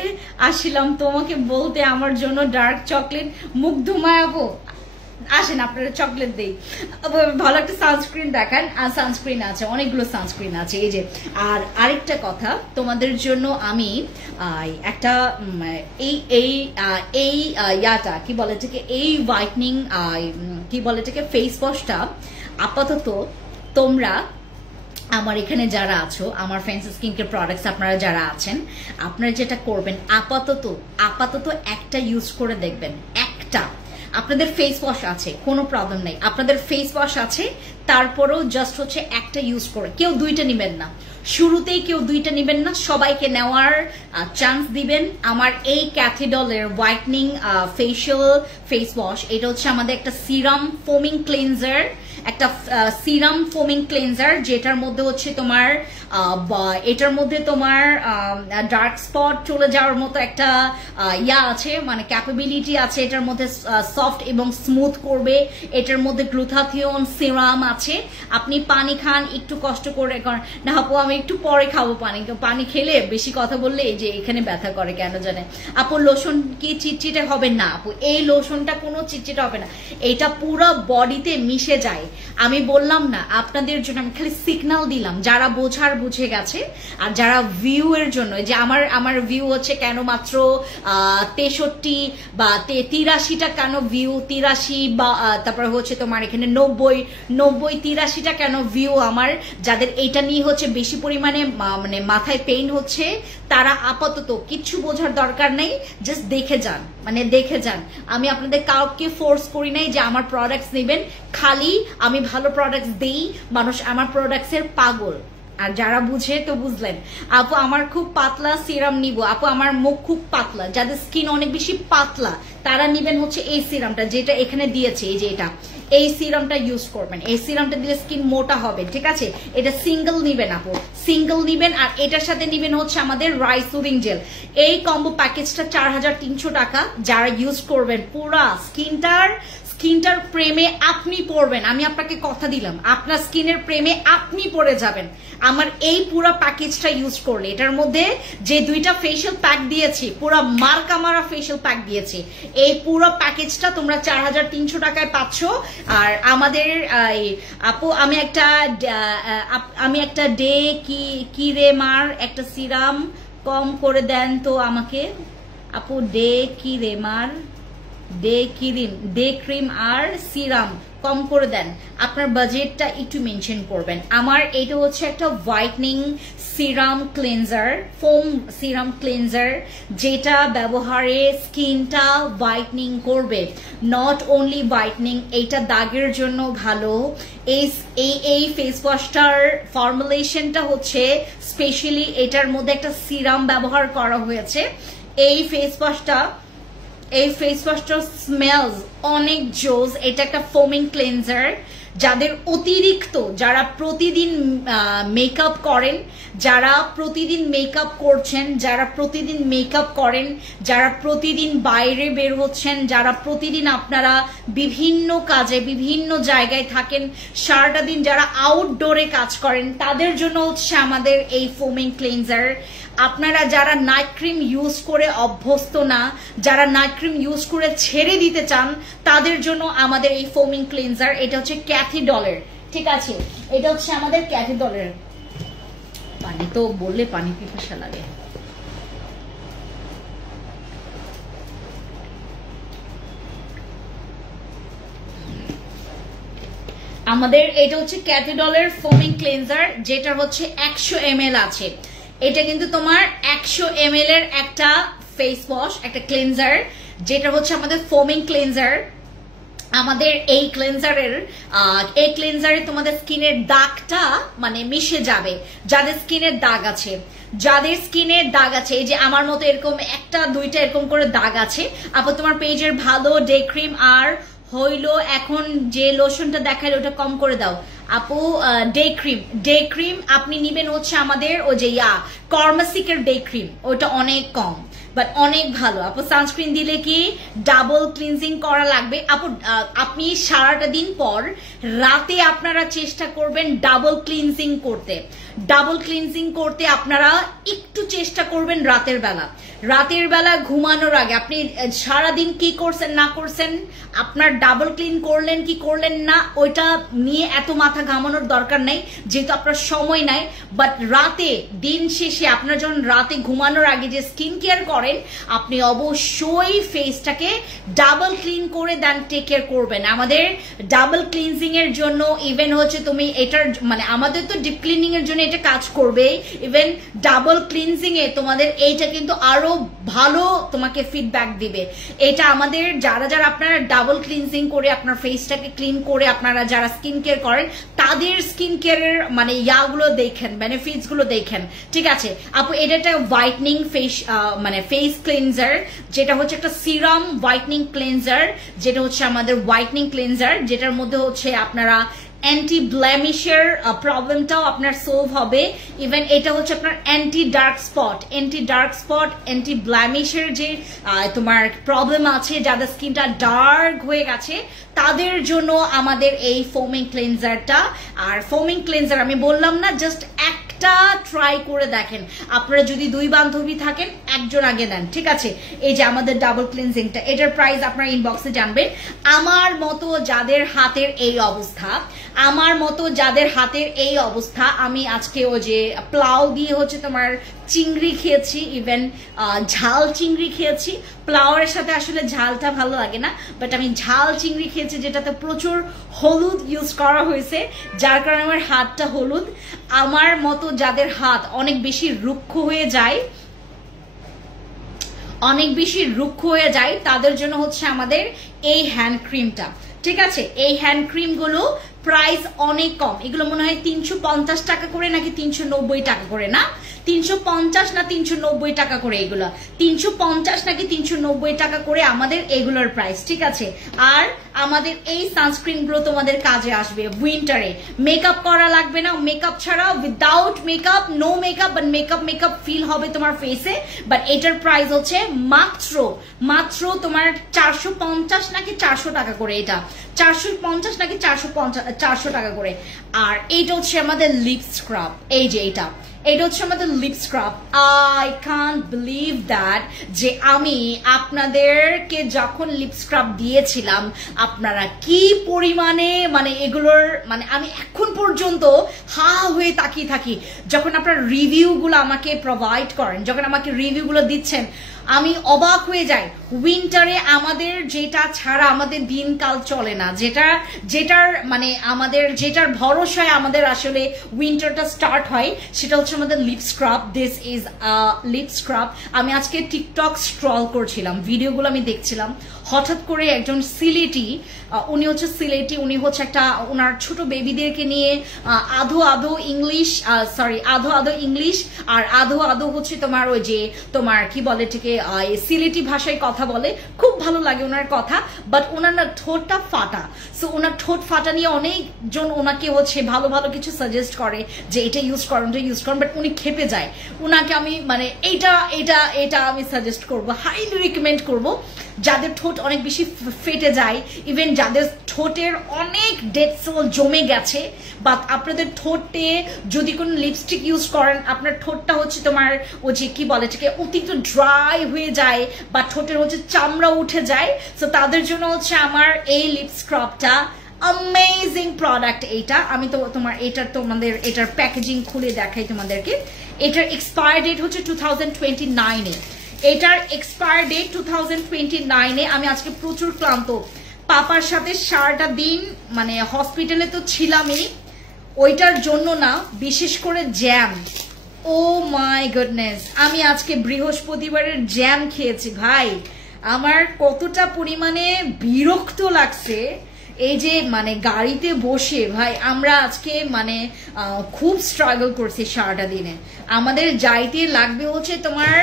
আসিলাম তোমাকে বলতে আমার জন্য ডার্ক চকলেট মুগ্ধময় আপু আসেন আপনারা চকলেট দেই। ভালো একটা সানস্ক্রিন দেখান। আর সানস্ক্রিন আছে, অনেকগুলো সানস্ক্রিন আছে এই যে। আর আরেকটা কথা তোমাদের জন্য আমি একটা এই ইয়াটা কি বলে এটাকে, এই হোয়াইটনিং কি বলে এটাকে ফেস ওয়াশটা আপাতত তোমরা আমার এখানে যারা আছো, আমার ফ্যান্সি স্কিন কেয়ার প্রোডাক্টস আপনারা যারা আছেন, আপনারা যেটা করবেন আপাতত একটা ইউজ করে দেখবেন। একটা আপনাদের ফেস ওয়াশ আছে, কোনো প্রবলেম নেই, আপনাদের ফেস ওয়াশ আছে, তারপরেও জাস্ট হচ্ছে একটা ইউজ করে, কেউ 2টা নেবেন না, শুরুতেই কেউ 2টা নেবেন না, সবাইকে নেওয়ার চান্স দিবেন। আমার এই ক্যাথিডলের হোয়াইটনিং ফেশিয়াল ফেস ওয়াশ, এটা হচ্ছে আমাদের একটা সিরাম ফোমিং ক্লিনজার একটা সিরাম ফোমিং ক্লিনজার, যেটার মধ্যে হচ্ছে তোমার এটার মধ্যে তোমার ডার্ক স্পট চলে যাওয়ার মতো একটা আছে, মানে ক্যাপাবিলিটি আছে। এটার মধ্যে সফট এবং স্মুথ করবে। এটার মধ্যে গ্লুটাথিয়ন সিরাম আছে। আপনি পানি খান, একটু কষ্ট করে না আপু আমি একটু পরে খাবো পানি খেলে বেশি কথা বললে এই যে এখানে ব্যথা করে কেন জানে। আপু লোশন কি চিটচিটে হবে না? আপু এই লোশনটা কোনো চিটচিটে হবে না, এটা পুরো বডিতে মিশে যায়। আমি বললাম না আপনাদের জন্য, আমি খালি সিগন্যাল দিলাম, যারা বোঝার বুঝে গেছে। আর যারা ভিউ এর জন্য, যে আমার ভিউ হচ্ছে কেন মাত্র 63 বা 83টা কেন ভিউ, 83 বা তারপরে হচ্ছে তোমার এখানে 90 83টা কেন ভিউ আমার, যাদের এটা নিয়ে হচ্ছে বেশি পরিমাণে মানে মাথায় পেইন হচ্ছে, তারা আপাতত কিচ্ছু বোঝার দরকার নেই, জাস্ট দেখে যান, মানে দেখে যান। আমি আপনাদের কাউকে ফোর্স করি নাই যে আমার প্রোডাক্টস নেবেন, খালি আমি ভালো প্রোডাক্টস দেই, মানুষ আমার প্রোডাক্টসের পাগল। আর যারা বুঝে তো বুঝলেন। আপু আমার খুব পাতলা সিরাম নিব, আপু আমার মুখ খুব পাতলা, যাদের স্কিন অনেক বেশি পাতলা তারা নিবেন হচ্ছে এই সিরামটা, যেটা এখানে দিয়েছে, এই যে এটা, এই সিরামটা ইউজ করবেন। এই সিরামটা দিলে স্কিন মোটা হবে, ঠিক আছে? এটা সিঙ্গেল নিবেন আপু, সিঙ্গেল নিবেন। আর এটার সাথে নিবেন হচ্ছে আমাদের রাইস সুদিং জেল। এই কম্বো প্যাকেজটা 4300 টাকা। যারা ইউজ করবেন পুরা স্কিনটার প্রেমে আপনি পড়বেন, আমি আপনাকে কথা দিলাম, আপনার স্কিনের প্রেমে আপনি পড়ে যাবেন আমার এই পুরো প্যাকেজটা ইউজ করলে। এটার মধ্যে যে 2টা ফেশিয়াল প্যাক দিয়েছি, পুরো মার্কা মারা ফেশিয়াল প্যাক দিয়েছি, এই পুরো প্যাকেজটা তোমরা 4300 টাকায় পাচ্ছ। আর আমাদের আপু আমি একটা ডে কি রে মার একটা সিরাম কম করে দেন তো আমাকে। আপু ডে কি রে মার ডে ক্রিম আর সিরাম কম করে দেন, আপনার বাজেটটা একটু মেনশন করবেন। আমার এটা হচ্ছে একটা whitening serum cleanser, foam serum cleanser, যেটা ব্যবহারে স্কিনটা হোয়াইটনিং করবে, নট অনলি হোয়াইটনিং, এইটা দাগের জন্য ভালো। এই ফেস ওয়াশটার ফর্মুলেশনটা হচ্ছে স্পেশালি এটার মধ্যে একটা সিরাম ব্যবহার করা হয়েছে। এই ফেস ওয়াশটার স্মেলস অনেক জোস। এটা একটা ফোমিং ক্লিনজার, যাদের অতিরিক্ত, যারা প্রতিদিন মেকআপ করেন, যারা প্রতিদিন মেকআপ করছেন, যারা প্রতিদিন মেকআপ করেন, যারা প্রতিদিন বাইরে বের হচ্ছেন, যারা প্রতিদিন আপনারা বিভিন্ন কাজে বিভিন্ন জায়গায় থাকেন, সারাটা দিন যারা আউটডোরে কাজ করেন, তাদের জন্য হচ্ছে আমাদের এই ফোমিং ক্লিনজার। আপনারা যারা নাইট ক্রিম ইউজ করে অভ্যস্ত না, যারা নাইট ক্রিম ইউজ করে ছেড়ে দিতে চান, তাদের জন্য আমাদের এই ফোমিং ক্লিনজার। এটা হচ্ছে ক্যাথিডলের, ঠিক আছে? এটা হচ্ছে আমাদের ক্যাথিডলের। পানি তো বললে পানি পিপাসা লাগে। আমাদের এটা হচ্ছে ক্যাথিডলের ফোমিং ক্লিনজার, যেটা হচ্ছে 100 ml আছে। এটা কিন্তু তোমার 100 ml এর একটা ফেস ওয়াশ, একটা ক্লিনজার, যেটা হচ্ছে আমাদের ফোমিং ক্লিনজার। আমাদের এই ক্লিনজারে তোমাদের স্কিনের দাগটা মানে মিশে যাবে। যাদের স্কিনের দাগ আছে, এই যে আমার মতো এরকম 1টা 2টা এরকম করে দাগ আছে, আপু তোমার পেজের ভালো ডে ক্রিম আর হইলো এখন যে লোশনটা দেখাইলো ওটা কম করে দাও আপু। ডে ক্রিম আপনি নিবেন হচ্ছে আমাদের ওই যে কর্মাসিকের ডে ক্রিম, ওটা অনেক কম বাট অনেক ভালো আপু। সানস্ক্রিন দিলে কি ডাবল ক্লিনজিং করা লাগবে আপু। আপনি সারাটা দিন পর রাতে আপনারা চেষ্টা করবেন ডাবল ক্লিনজিং করতে আপনারা একটু চেষ্টা করবেন রাতের বেলা ঘুমানোর আগে। আপনি সারাদিন কি করছেন না করছেন, আপনার ডাবল ক্লিন করলেন কি করলেন না, ওইটা নিয়ে এত মাথা ঘামানোর দরকার নাই, যেহেতু আপনার সময় নাই। বাট রাতে দিন শেষে আপনার যখন রাতে ঘুমানোর আগে যে স্কিন কেয়ার করেন, আপনি অবশ্যই ফেসটাকে ডাবল ক্লিন করে দেন, টেক কেয়ার করবেন। আমাদের ডাবল ক্লিনজিং এর জন্য ইভেন হচ্ছে তুমি এটার মানে আমাদের তো ডিপ ক্লিনিং এর জন্য এটা কাজ করবে, ইভেন ডাবল ক্লিনজিং এ তোমাদের এইটা কিন্তু আরো ভালো তোমাকে ফিডব্যাক দিবে। এটা আমাদের যারা আপনারা ডাবল ক্লিনজিং করে আপনার ফেসটাকে ক্লিন করে আপনারা যারা স্কিন কেয়ার করেন, তাদের স্কিন কেয়ারের মানে ইয়াগুলো দেখেন, বেনিফিটস গুলো দেখেন, ঠিক আছে আপু। এটা একটা হোয়াইটনিং মানে ফেস ক্লিনজার, যেটা হচ্ছে একটা সিরাম হোয়াইটনিং ক্লিনজার, যেটা হচ্ছে আমাদের হোয়াইটনিং ক্লিনজার, যেটার মধ্যে হচ্ছে আপনারা অ্যান্টি ব্লেমিশের প্রবলেমটাও আপনার সলভ হবে। ইভেন এটা হচ্ছে আপনার অ্যান্টি ডার্ক স্পট, অ্যান্টি ব্লেমিশের যে তোমার প্রবলেম আছে, যাদের স্কিনটা ডার্ক হয়ে গেছে তাদের জন্য আমাদের এই ফোমিং ক্লিনজারটা। আর ফোমিং ক্লিনজার আমি বললাম না, জাস্ট একটা ট্রাই করে দেখেন। আপনারা যদি 2 বান্ধবী থাকেন, একজন আগে নেন, ঠিক আছে? এই যে আমাদের ডাবল ক্লিনজিংটা, এটার প্রাইস আপনারা ইনবক্সে জানবেন। আমার মতো যাদের হাতের এই অবস্থা, আমি আজকে ও যে প্লাউ দিয়ে হচ্ছে তোমার চিংড়ি খেয়েছি, ইভেন ঝাল চিংড়ি খেয়েছি। প্লাউয়ের সাথে আসলে ঝালটা ভালো লাগে না, বাট আমি ঝাল চিংড়ি খেয়েছি যেটাতে প্রচুর হলুদ ইউজ করা হয়েছে, যার কারণে আমার হাতটা হলুদ। আমার মতো যাদের হাত অনেক বেশি রুক্ষ হয়ে যায় তাদের জন্য হচ্ছে আমাদের এই হ্যান্ড ক্রিমটা, ঠিক আছে? এই হ্যান্ড ক্রিমগুলো প্রাইস অনেক কম। এগুলো মনে হয় 350 টাকা করে নাকি 390 টাকা করে, না 350 না 390 টাকা করে, এগুলো 350 নাকি 390 টাকা করে আমাদের এগুলোর প্রাইস, ঠিক আছে? আর আমাদের এই সানস্ক্রিন গুলো তোমাদের কাজে আসবে উইন্টারে। মেকআপ করা লাগবে না, মেকআপ ছাড়া, without makeup, no makeup, but makeup feel হবে তোমার ফেসে। বাট এটার প্রাইস হচ্ছে মাত্র তোমার 450 নাকি 400 টাকা করে, এটা 450 নাকি 400 টাকা করে। আর এইটা হচ্ছে আমাদের লিপ স্ক্রাব, এই যে এটা হচ্ছে আমাদের lip scrub. I can't believe that যে আমি আপনাদেরকে যখন লিপ স্ক্রাব দিয়েছিলাম আপনারা কি পরিমাণে মানে এগুলোর মানে আমি এখন পর্যন্ত হা হয়ে তাকিয়ে থাকি যখন আপনারা রিভিউগুলো আমাকে প্রোভাইড করেন, যখন আমাকে রিভিউগুলো দিচ্ছেন আমি অবাক হয়ে যাই। উইন্টারে আমাদের যেটা ছাড়া আমাদের দিনকাল চলে না, যেটার মানে আমাদের যেটার ভরসায় আমাদের আসলে উইন্টারটা স্টার্ট হয়, সেটা হচ্ছে আমাদের lip scrub. This is lip scrub. আমি আজকে টিকটক স্ক্রল করছিলাম, ভিডিওগুলো আমি দেখছিলাম, হঠাৎ করে একজন সিলেটি, উনি হচ্ছে একটা ওনার ছোট বেবিদেরকে নিয়ে আধো ইংলিশ আর আধো হচ্ছে তোমার ওই যে তোমার কি বলে ঠিক সিলেটি ভাষায় কথা বলে, খুব ভালো লাগে ওনার কথা। বাট ওনার না ঠোঁটটা ফাটা, সো ওনার ঠোঁট ফাটা নিয়ে অনেকজন ওনাকে হচ্ছে ভালো ভালো কিছু সাজেস্ট করে যে এটা ইউজ করেন, বাট উনি খেপে যায়। ওনাকে আমি মানে এটা আমি সাজেস্ট করবো, হাইলি রিকমেন্ড করবো যাদের ঠোঁট অনেক বেশি ফেটে যায়, ইভেন যাদের ঠোঁটের অনেক ডেড সেল জমে গেছে, বা আপনাদের ঠোঁটে যদি কোনো লিপস্টিক ইউজ করেন আপনার ঠোঁটটা হচ্ছে তোমার ও যে কি বলে এটাকে অতিরিক্ত ড্রাই হয়ে যায় বা ঠোঁটের হচ্ছে চামড়া উঠে যায়, সো তাদের জন্য হচ্ছে আমার এই লিপ স্ক্রাবটা অ্যামেজিং প্রোডাক্ট। এইটা আমি তো এটার প্যাকেজিং খুলে দেখাই তোমাদেরকে। এটার এক্সপায়ার ডেট হচ্ছে 2029-এ, এটার এক্সপায়ার ডেট 2029-এ। আমি আজকে প্রচুর ক্লান্ত, পাপার সাথে সারাটা দিন মানে হসপিটালে তো ছিলামই, ওইটার জন্য না, বিশেষ করে জ্যাম, ও মাই গুডনেস, আমি আজকে বৃহস্পতিবারের জ্যাম খেয়েছি ভাই, আমার কতটা পরিমাণে বিরক্ত লাগছে। এই যে মানে গাড়িতে বসে ভাই আমরা আজকে মানে খুব স্ট্রাগল করছি সারাটা দিনে। আমাদের যাইতে লাগবে হচ্ছে তোমার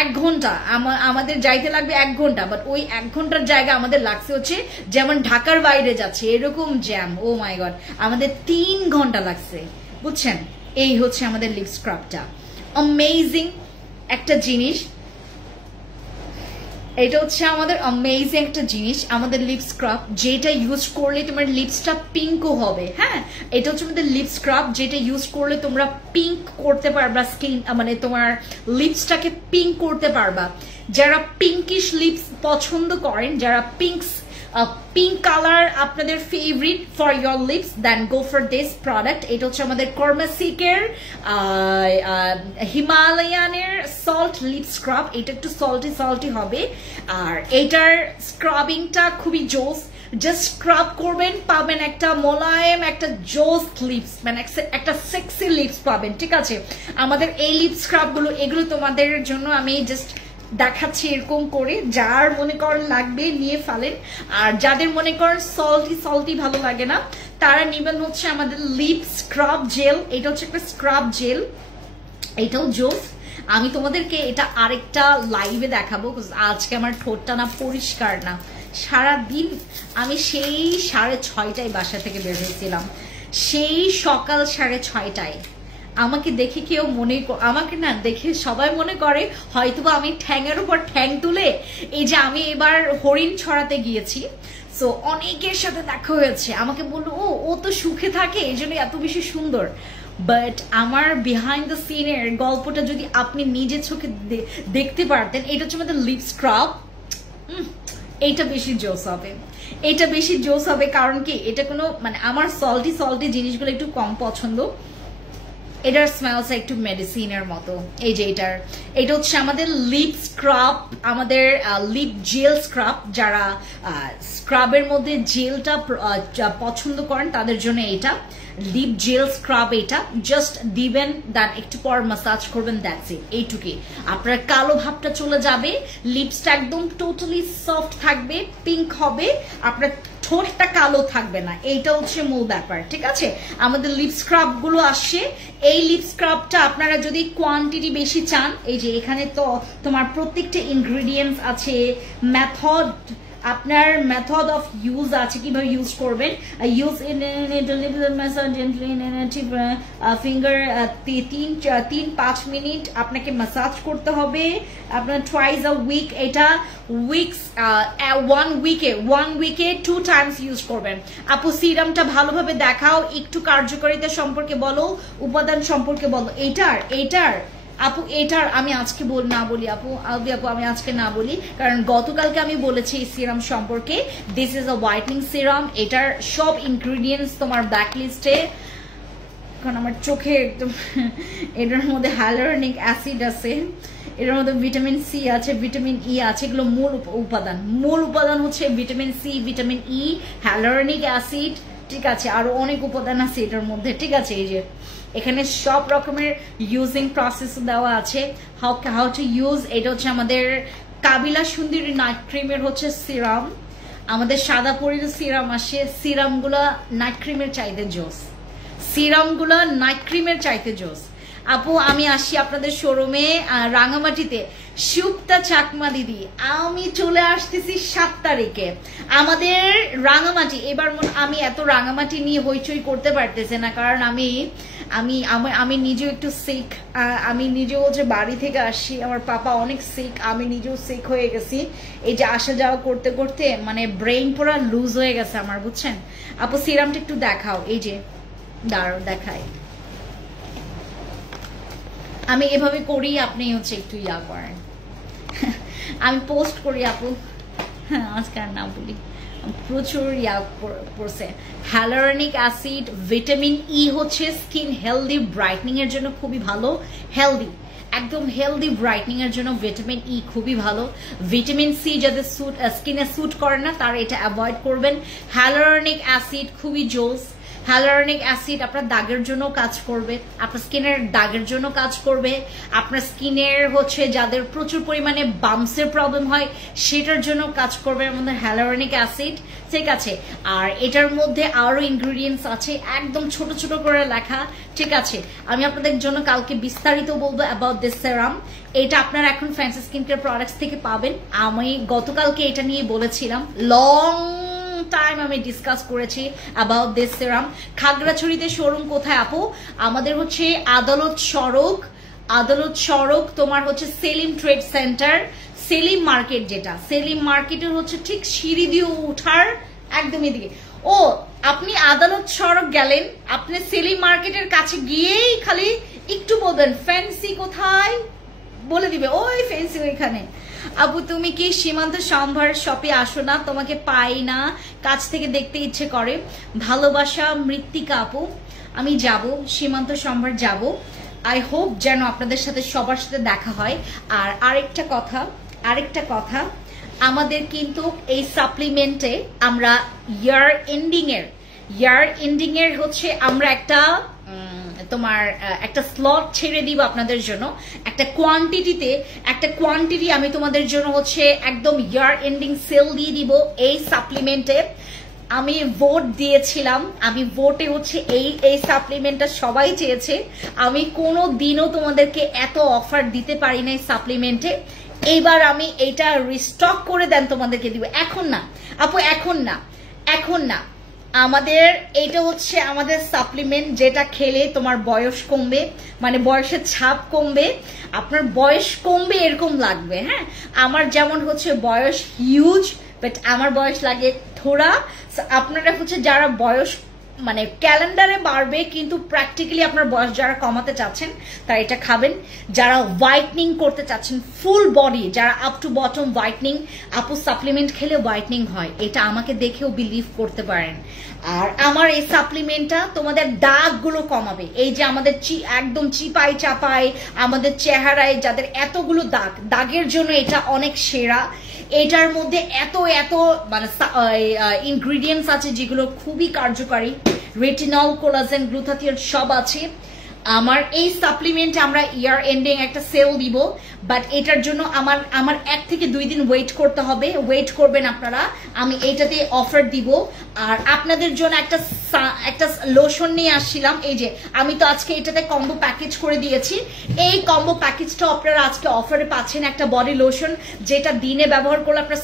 1 ঘন্টা, আমাদের যাইতে লাগবে 1 ঘন্টা, বাট ওই 1 ঘন্টার জায়গা আমাদের লাগছে হচ্ছে যেমন ঢাকার বাইরে যাচ্ছে এরকম জ্যাম, ও মাই গড, আমাদের 3 ঘন্টা লাগছে, বুঝছেন? এই হচ্ছে আমাদের লিপ স্ক্রাবটা, অ্যামেজিং একটা জিনিস। এটা হচ্ছে আমাদের অ্যামেজিং একটা জিনিস, আমাদের লিপ স্ক্রাব, যেটা ইউজ করলে তোমার লিপসটা পিঙ্কও হবে। হ্যাঁ, এটা হচ্ছে আমাদের লিপ স্ক্রাব, যেটা ইউজ করলে তোমরা পিঙ্ক করতে পারবা, স্কিন মানে তোমার লিপসটাকে পিঙ্ক করতে পারবা। যারা পিঙ্কিশ লিপস পছন্দ করেন, যারা পিঙ্ক কালার আপনাদের favourite for your lips, then go for this product. এটা হচ্ছে আমাদের কর্মাসিকের হিমালয়ানের সল্ট লিপ স্ক্রাব। এটা একটু সল্টি হবে, আর এটার স্ক্রাবিংটা খুবই জোস। জাস্ট স্ক্রাব করবেন, পাবেন একটা মোলায়েম একটা জোস লিপস, মানে একটা সেক্সি লিপস পাবেন, ঠিক আছে? আমাদের এই লিপ স্ক্রাবগুলো এগুলো তোমাদের জন্য আমি জাস্ট দেখাচ্ছি এরকম করে, যার মনে করেন লাগবে নিয়ে ফেলেন, আর যাদের মনে করেন সল্টি ভালো লাগে না তারা নিবেন হচ্ছে আমাদের লিপ স্ক্রাব জেল। এটা হচ্ছে একটা স্ক্রাব জেল, এটাও জোস। আমি তোমাদেরকে এটা আরেকটা লাইভে দেখাবো, আজকে আমার ঠোঁটটা না পরিষ্কার না, সারাদিন আমি সেই 6:30টায় বাসা থেকে বের হয়েছিলাম, সেই সকাল 6:30টায়। আমাকে দেখে কেউ আমাকে না দেখে সবাই মনে করে হয়তোবা আমি ঠ্যাঙের উপর ঠ্যাং তুলে এই যে আমি এবার হরিণ ছড়াতে গিয়েছি। সো অনেকের সাথে দেখা হয়েছে, আমাকে বললো ও তো সুখে থাকে এই জন্য এত বেশি সুন্দর। বাট আমার বিহাইন্ড দ্য সিনের গল্পটা যদি আপনি নিজে চোখে দেখতে পারতেন, এটা হচ্ছে আমাদের লিপ স্ক্রাব। এইটা বেশি জোস হবে, এটা বেশি জোস হবে। কারণ কি, এটা কোনো মানে আমার সল্টি জিনিসগুলো একটু কম পছন্দ। এটার স্মেলস একটু মেডিসিনের মতো। এই যে এটা হচ্ছে আমাদের লিপ স্ক্রাব, আমাদের লিপ জেল স্ক্রাব। যারা স্ক্রাবের মধ্যে জেলটা পছন্দ করেন তাদের জন্য এটা লিপ জেল স্ক্রাব। এটা জাস্ট দিবেন, দেন একটু পর মাসাজ করবেন, দ্যাটস ইট। এইটুকুই, আপনার কালো ভাবটা চলে যাবে, লিপসটা একদম টোটালি সফট থাকবে, পিঙ্ক হবে, আপনার ঠোঁটটা কালো থাকবে না। এইটা হচ্ছে মূল ব্যাপার, ঠিক আছে? আমাদের লিপ স্ক্রাব গুলো আসছে। এই লিপ স্ক্রাবটা আপনারা যদি কোয়ান্টিটি বেশি চান, এই যে এখানে তো তোমার প্রত্যেকটা ইনগ্রিডিয়েন্টস আছে, আপনার মেথড অফ ইউজ আছে, কিভাবে ইউজ করবেন। ইউজ ফিঙ্গার 3-5 মিনিট আপনাকে ম্যাসাজ করতে হবে। আপনার টুয়াইস আ উইক, এটা ওয়ান উইকে 2 টাইমস ইউজ করবেন। আপু সিরামটা ভালোভাবে দেখাও, একটু কার্যকারিতা সম্পর্কে বলো, উপাদান সম্পর্কে বলো। এইটার আপু এটার আমি আজকে না বলি আপু আমি আজকে না বলি, কারণ গতকালকে আমি বলেছি এই সিরাম সম্পর্কে। This is a whitening serum. এটার সব ইনগ্রিডিয়েন্টস তোমার ব্ল্যাক লিস্টে। কারণ আমার চোখে একদম এটার মধ্যে হাইলোরনিক অ্যাসিড আছে, এটার মধ্যে ভিটামিন সি আছে, ভিটামিন ই আছে। এগুলো মূল উপাদান হচ্ছে vitamin C, vitamin E, hyaluronic acid, ঠিক আছে? আরো অনেক উপাদান আছে এটার মধ্যে, ঠিক আছে? এই যে এখানে সব রকমের ইউজিং প্রসেস দেওয়া আছে, হাউ টু ইউজ। এটা হচ্ছে আমাদের কাবিলা সুন্দরী নাইট ক্রিমের হচ্ছে সিরাম। আমাদের সাদা পরির সিরাম আসে, সিরামগুলা নাইট ক্রিমের চাইতে জোস, সিরামগুলা নাইট ক্রিমের চাইতে জোস। আপু আমি আসি আপনাদের শোরুমে রাঙামাটিতে। সুপ্তা চাকমা দিদি, আমি চলে আসতেছি 7 তারিখে আমাদের রাঙামাটি। এবার আমি এত রাঙামাটি নিয়ে হইচই করতে পারতেছি না, কারণ আমি নিজেও একটু সিক। আমি নিজেও যে বাড়ি থেকে আসি, আমার পাপা অনেক সিক, আমি নিজেও সিক হয়ে গেছি। এই যে আসা যাওয়া করতে করতে মানে ব্রেইন পুরো লুজ হয়ে গেছে আমার, বুঝছেন? আপু সিরামটা একটু দেখাও। এই যে দাঁড়াও দেখাই, আমি এভাবে করি, আপনি হচ্ছে একটু ইয়া করেন। আমি পোস্ট করি আপু, হ্যাঁ আজকে আর না বলি, প্রচুর ইয়া পড়ছে। হ্যালোরনিক অ্যাসিড, ভিটামিন ই হচ্ছে স্কিন হেলদি ব্রাইটনিং এর জন্য খুবই ভালো। হেলদি, একদম হেলদি ব্রাইটনিং এর জন্য ভিটামিন ই খুবই ভালো। ভিটামিন সি যাদের স্কিনে স্যুট করে না তারা এটা অ্যাভয়েড করবেন। হ্যালোরনিক অ্যাসিড খুবই জোস। হ্যালোরনিক অ্যাসিড আপনার দাগের জন্য কাজ করবে, আপনার স্কিনের দাগের জন্য কাজ করবে, আপনার স্কিনের হচ্ছে যাদের প্রচুর পরিমাণে বাম্পসের প্রবলেম হয় সেটার জন্য কাজ করবে আমাদের হ্যালোরনিক অ্যাসিড, ঠিক আছে? আর এটার মধ্যে আরো ইনগ্রিডিয়েন্টস আছে, একদম ছোট ছোট করে লেখা, ঠিক আছে? আমি আপনাদের জন্য কালকে বিস্তারিত বলবো অ্যাবাউট দিস সেরাম। এটা আপনারা এখন ফ্যান্সি স্কিন কেয়ার প্রোডাক্টস থেকে পাবেন। আমি গতকালকে এটা নিয়ে বলেছিলাম, লং টাইম আমি ডিসকাস করেছি অ্যাবাউট দিস সিরাম। খাগড়াছড়িতে শোরুম কোথায় আপু? আমাদের হচ্ছে আদালত সড়ক তোমার হচ্ছে Selim trade centre, Selim market, যেটা সেলিম মার্কেটের হচ্ছে ঠিক সিঁড়ি দিয়ে উঠার একদম এদিকে। ও আপনি আদালত সড়ক গেলেন, আপনি সেলিম মার্কেটের কাছে গিয়েই খালি একটু বলবেন ফ্যান্সি কোথায়, বলে দিবে ওই ফ্যান্সি ওইখানে। আপু তুমি কি সীমান্ত সম্ভার শপে আসো না? তোমাকে পাই না, কাছ থেকে দেখতে ইচ্ছে করে। ভালোবাসা মৃত্তিকা আপু, আমি যাব সীমান্ত সম্ভার যাব। আই হোপ যেন আপনাদের সাথে সবার সাথে দেখা হয়। আর আরেকটা কথা আমাদের কিন্তু এই সাপ্লিমেন্টে আমরা ইয়ার এন্ডিং এর হচ্ছে আমরা একটা স্লট ছেড়ে দিব আপনাদের জন্য, একটা কোয়ান্টিটি আমি তোমাদের জন্য হচ্ছে একদম ইয়ার এন্ডিং সেল দিয়ে দিব এই সাপ্লিমেন্টে। আমি ভোট দিয়েছিলাম, আমি ভোটে হচ্ছে এই সাপ্লিমেন্টটা সবাই চেয়েছে। আমি কোনো দিনও তোমাদেরকে এত অফার দিতে পারি না এই সাপ্লিমেন্টে। এইবার আমি এটা রিস্টক করে দেন তোমাদেরকে দিব, এখন না আপু, এখন না, এখন না। আমাদের এটা হচ্ছে আমাদের সাপ্লিমেন্ট, যেটা খেলে তোমার বয়স কমবে, মানে বয়সের ছাপ কমবে, আপনার বয়স কমবে এরকম লাগবে। হ্যাঁ, আমার যেমন হচ্ছে বয়স হিউজ, বাট আমার বয়স লাগে থোড়া। আপনারা হচ্ছে যারা বয়স মানে ক্যালেন্ডারে বাড়বে কিন্তু প্র্যাকটিক্যালি আপনার বয়স যারা কমাতে চাচ্ছেন তারা এটা খাবেন। যারা হোয়াইটনিং করতে চাচ্ছেন ফুল বডি, যারা আপ টু বটম হোয়াইটনিং, আপু সাপ্লিমেন্ট খেলে হোয়াইটনিং হয়, এটা আমাকে দেখেও বিলিভ করতে পারেন। আর আমার এই সাপ্লিমেন্টটা তোমাদের দাগগুলো কমাবে। এই যে আমাদের একদম চিপাই চাপাই আমাদের চেহারায় যাদের এতগুলো দাগ, দাগের জন্য এটা অনেক সেরা। এটার মধ্যে এত এত মানে ইনগ্রিডিয়েন্টস আছে যেগুলো খুবই কার্যকারী, রেটিনল, কোলাজেন, গ্লুটাথিয়ন সব আছে। আমার এই সাপ্লিমেন্টে আমরা ইয়ার এন্ডিং একটা সেল দিব, বাট এটার জন্য আমার 1 থেকে 2 দিন ওয়েট করতে হবে। ওয়েট করবেন আপনারা, আমি এইটাতে অফার দিব। আর আপনাদের জন্য একটা লোশন নিয়ে আসছিলাম। এই যে আমি তো আজকে এটাতে কম্বো প্যাকেজ করে দিয়েছি। এই কম্বো প্যাকেজটা আপনারা আজকে অফারে পাচ্ছেন। একটা বডি লোশন যেটা দিনে ব্যবহার করলে আপনার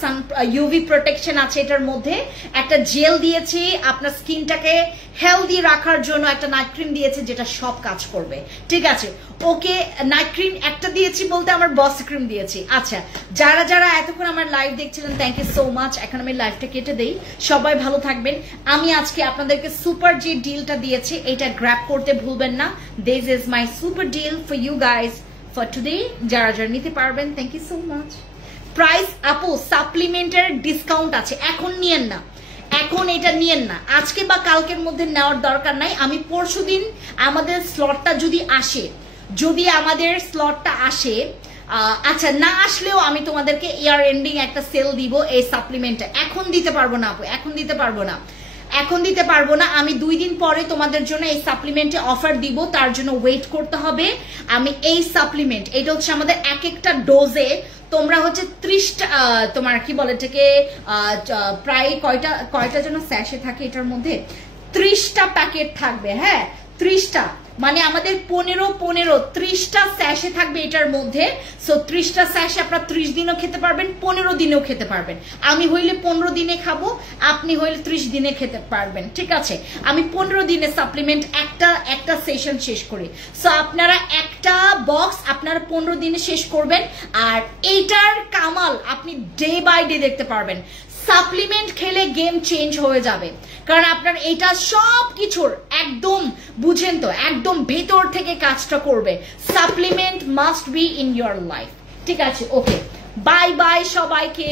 ইউভি প্রোটেকশন আছে এটার মধ্যে, একটা জেল দিয়েছি আপনার স্কিনটাকে হেলদি রাখার জন্য, একটা নাইট ক্রিম দিয়েছি যেটা সব কাজ করবে। ঠিক আছে, ওকে, নাইট ক্রিম একটা দিয়েছি বলতে আমার বস ক্রিম দিয়েছি। আচ্ছা, যারা যারা এতক্ষণ আমার লাইভ দেখছিলেন থ্যাংক ইউ সো মাচ। এখন আমি লাইভটা কেটে দেই, সবাই ভালো থাকবেন। আমি আজকে আপনাদেরকে সুপার যে ডিলটা দিয়েছি এটা গ্র্যাব করতে ভুলবেন না। This is my super deal for you guys for today. যারা যারা নিতে পারবেন thank you so much. Price আপু সাপ্লিমেন্টের ডিসকাউন্ট আছে, এখন নিয়েন না, এখন এটা নিয়েন না, আজকে বা কালকের মধ্যে নেওয়ার দরকার নাই। আমি পরশুদিন আমাদের স্লটটা যদি আসে, যদি আমাদের স্লটটা আসে, আচ্ছা না আসলেও আমি তোমাদেরকে ইয়ার এন্ডিং একটা সেল দিব এই সাপ্লিমেন্টটা। এখন দিতে পারবো না আপু, এখন দিতে পারবো না, এখন দিতে পারবো না। আমি 2 দিন পরে তোমাদের জন্য এই সাপ্লিমেন্টে অফার দিব, তার জন্য ওয়েট করতে হবে। আমি এই সাপ্লিমেন্ট, এটা হচ্ছে আমাদের এক একটা ডোজে তোমরা হচ্ছে 30টা তোমার কি বলে এটাকে প্রায় কয়টা যেন স্যাশে থাকে এটার মধ্যে, 30টা প্যাকেট থাকবে। হ্যাঁ 30টা, মানে আমাদের 30টা স্যাশে থাকবে এটার মধ্যে। সো 30টা স্যাশে আপনারা 30 দিনও খেতে পারবেন, 15 দিনেও খেতে পারবেন। আমি হইলে 15 দিনে খাবো, আপনি হইলে 30 দিনে খেতে পারবেন। ঠিক আছে, আমি 15 দিনে সাপ্লিমেন্ট একটা সেশন শেষ করি। সো আপনারা একটা বক্স আপনারা 15 দিনে শেষ করবেন। আর এইটার কামাল আপনি ডে বাই ডে দেখতে পারবেন। সাপ্লিমেন্ট খেলে গেম চেঞ্জ হয়ে যাবে, কারণ আপনার এটা সব কিছুর একদম বুঝেন তো, একদম ভেতর থেকে কাজটা করবে। Supplement must be in your life. ঠিক আছে, ওকে, বাই বাই সবাইকে,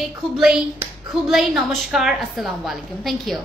খুবলেই নমস্কার, আসসালামু আলাইকুম, থ্যাংক ইউ।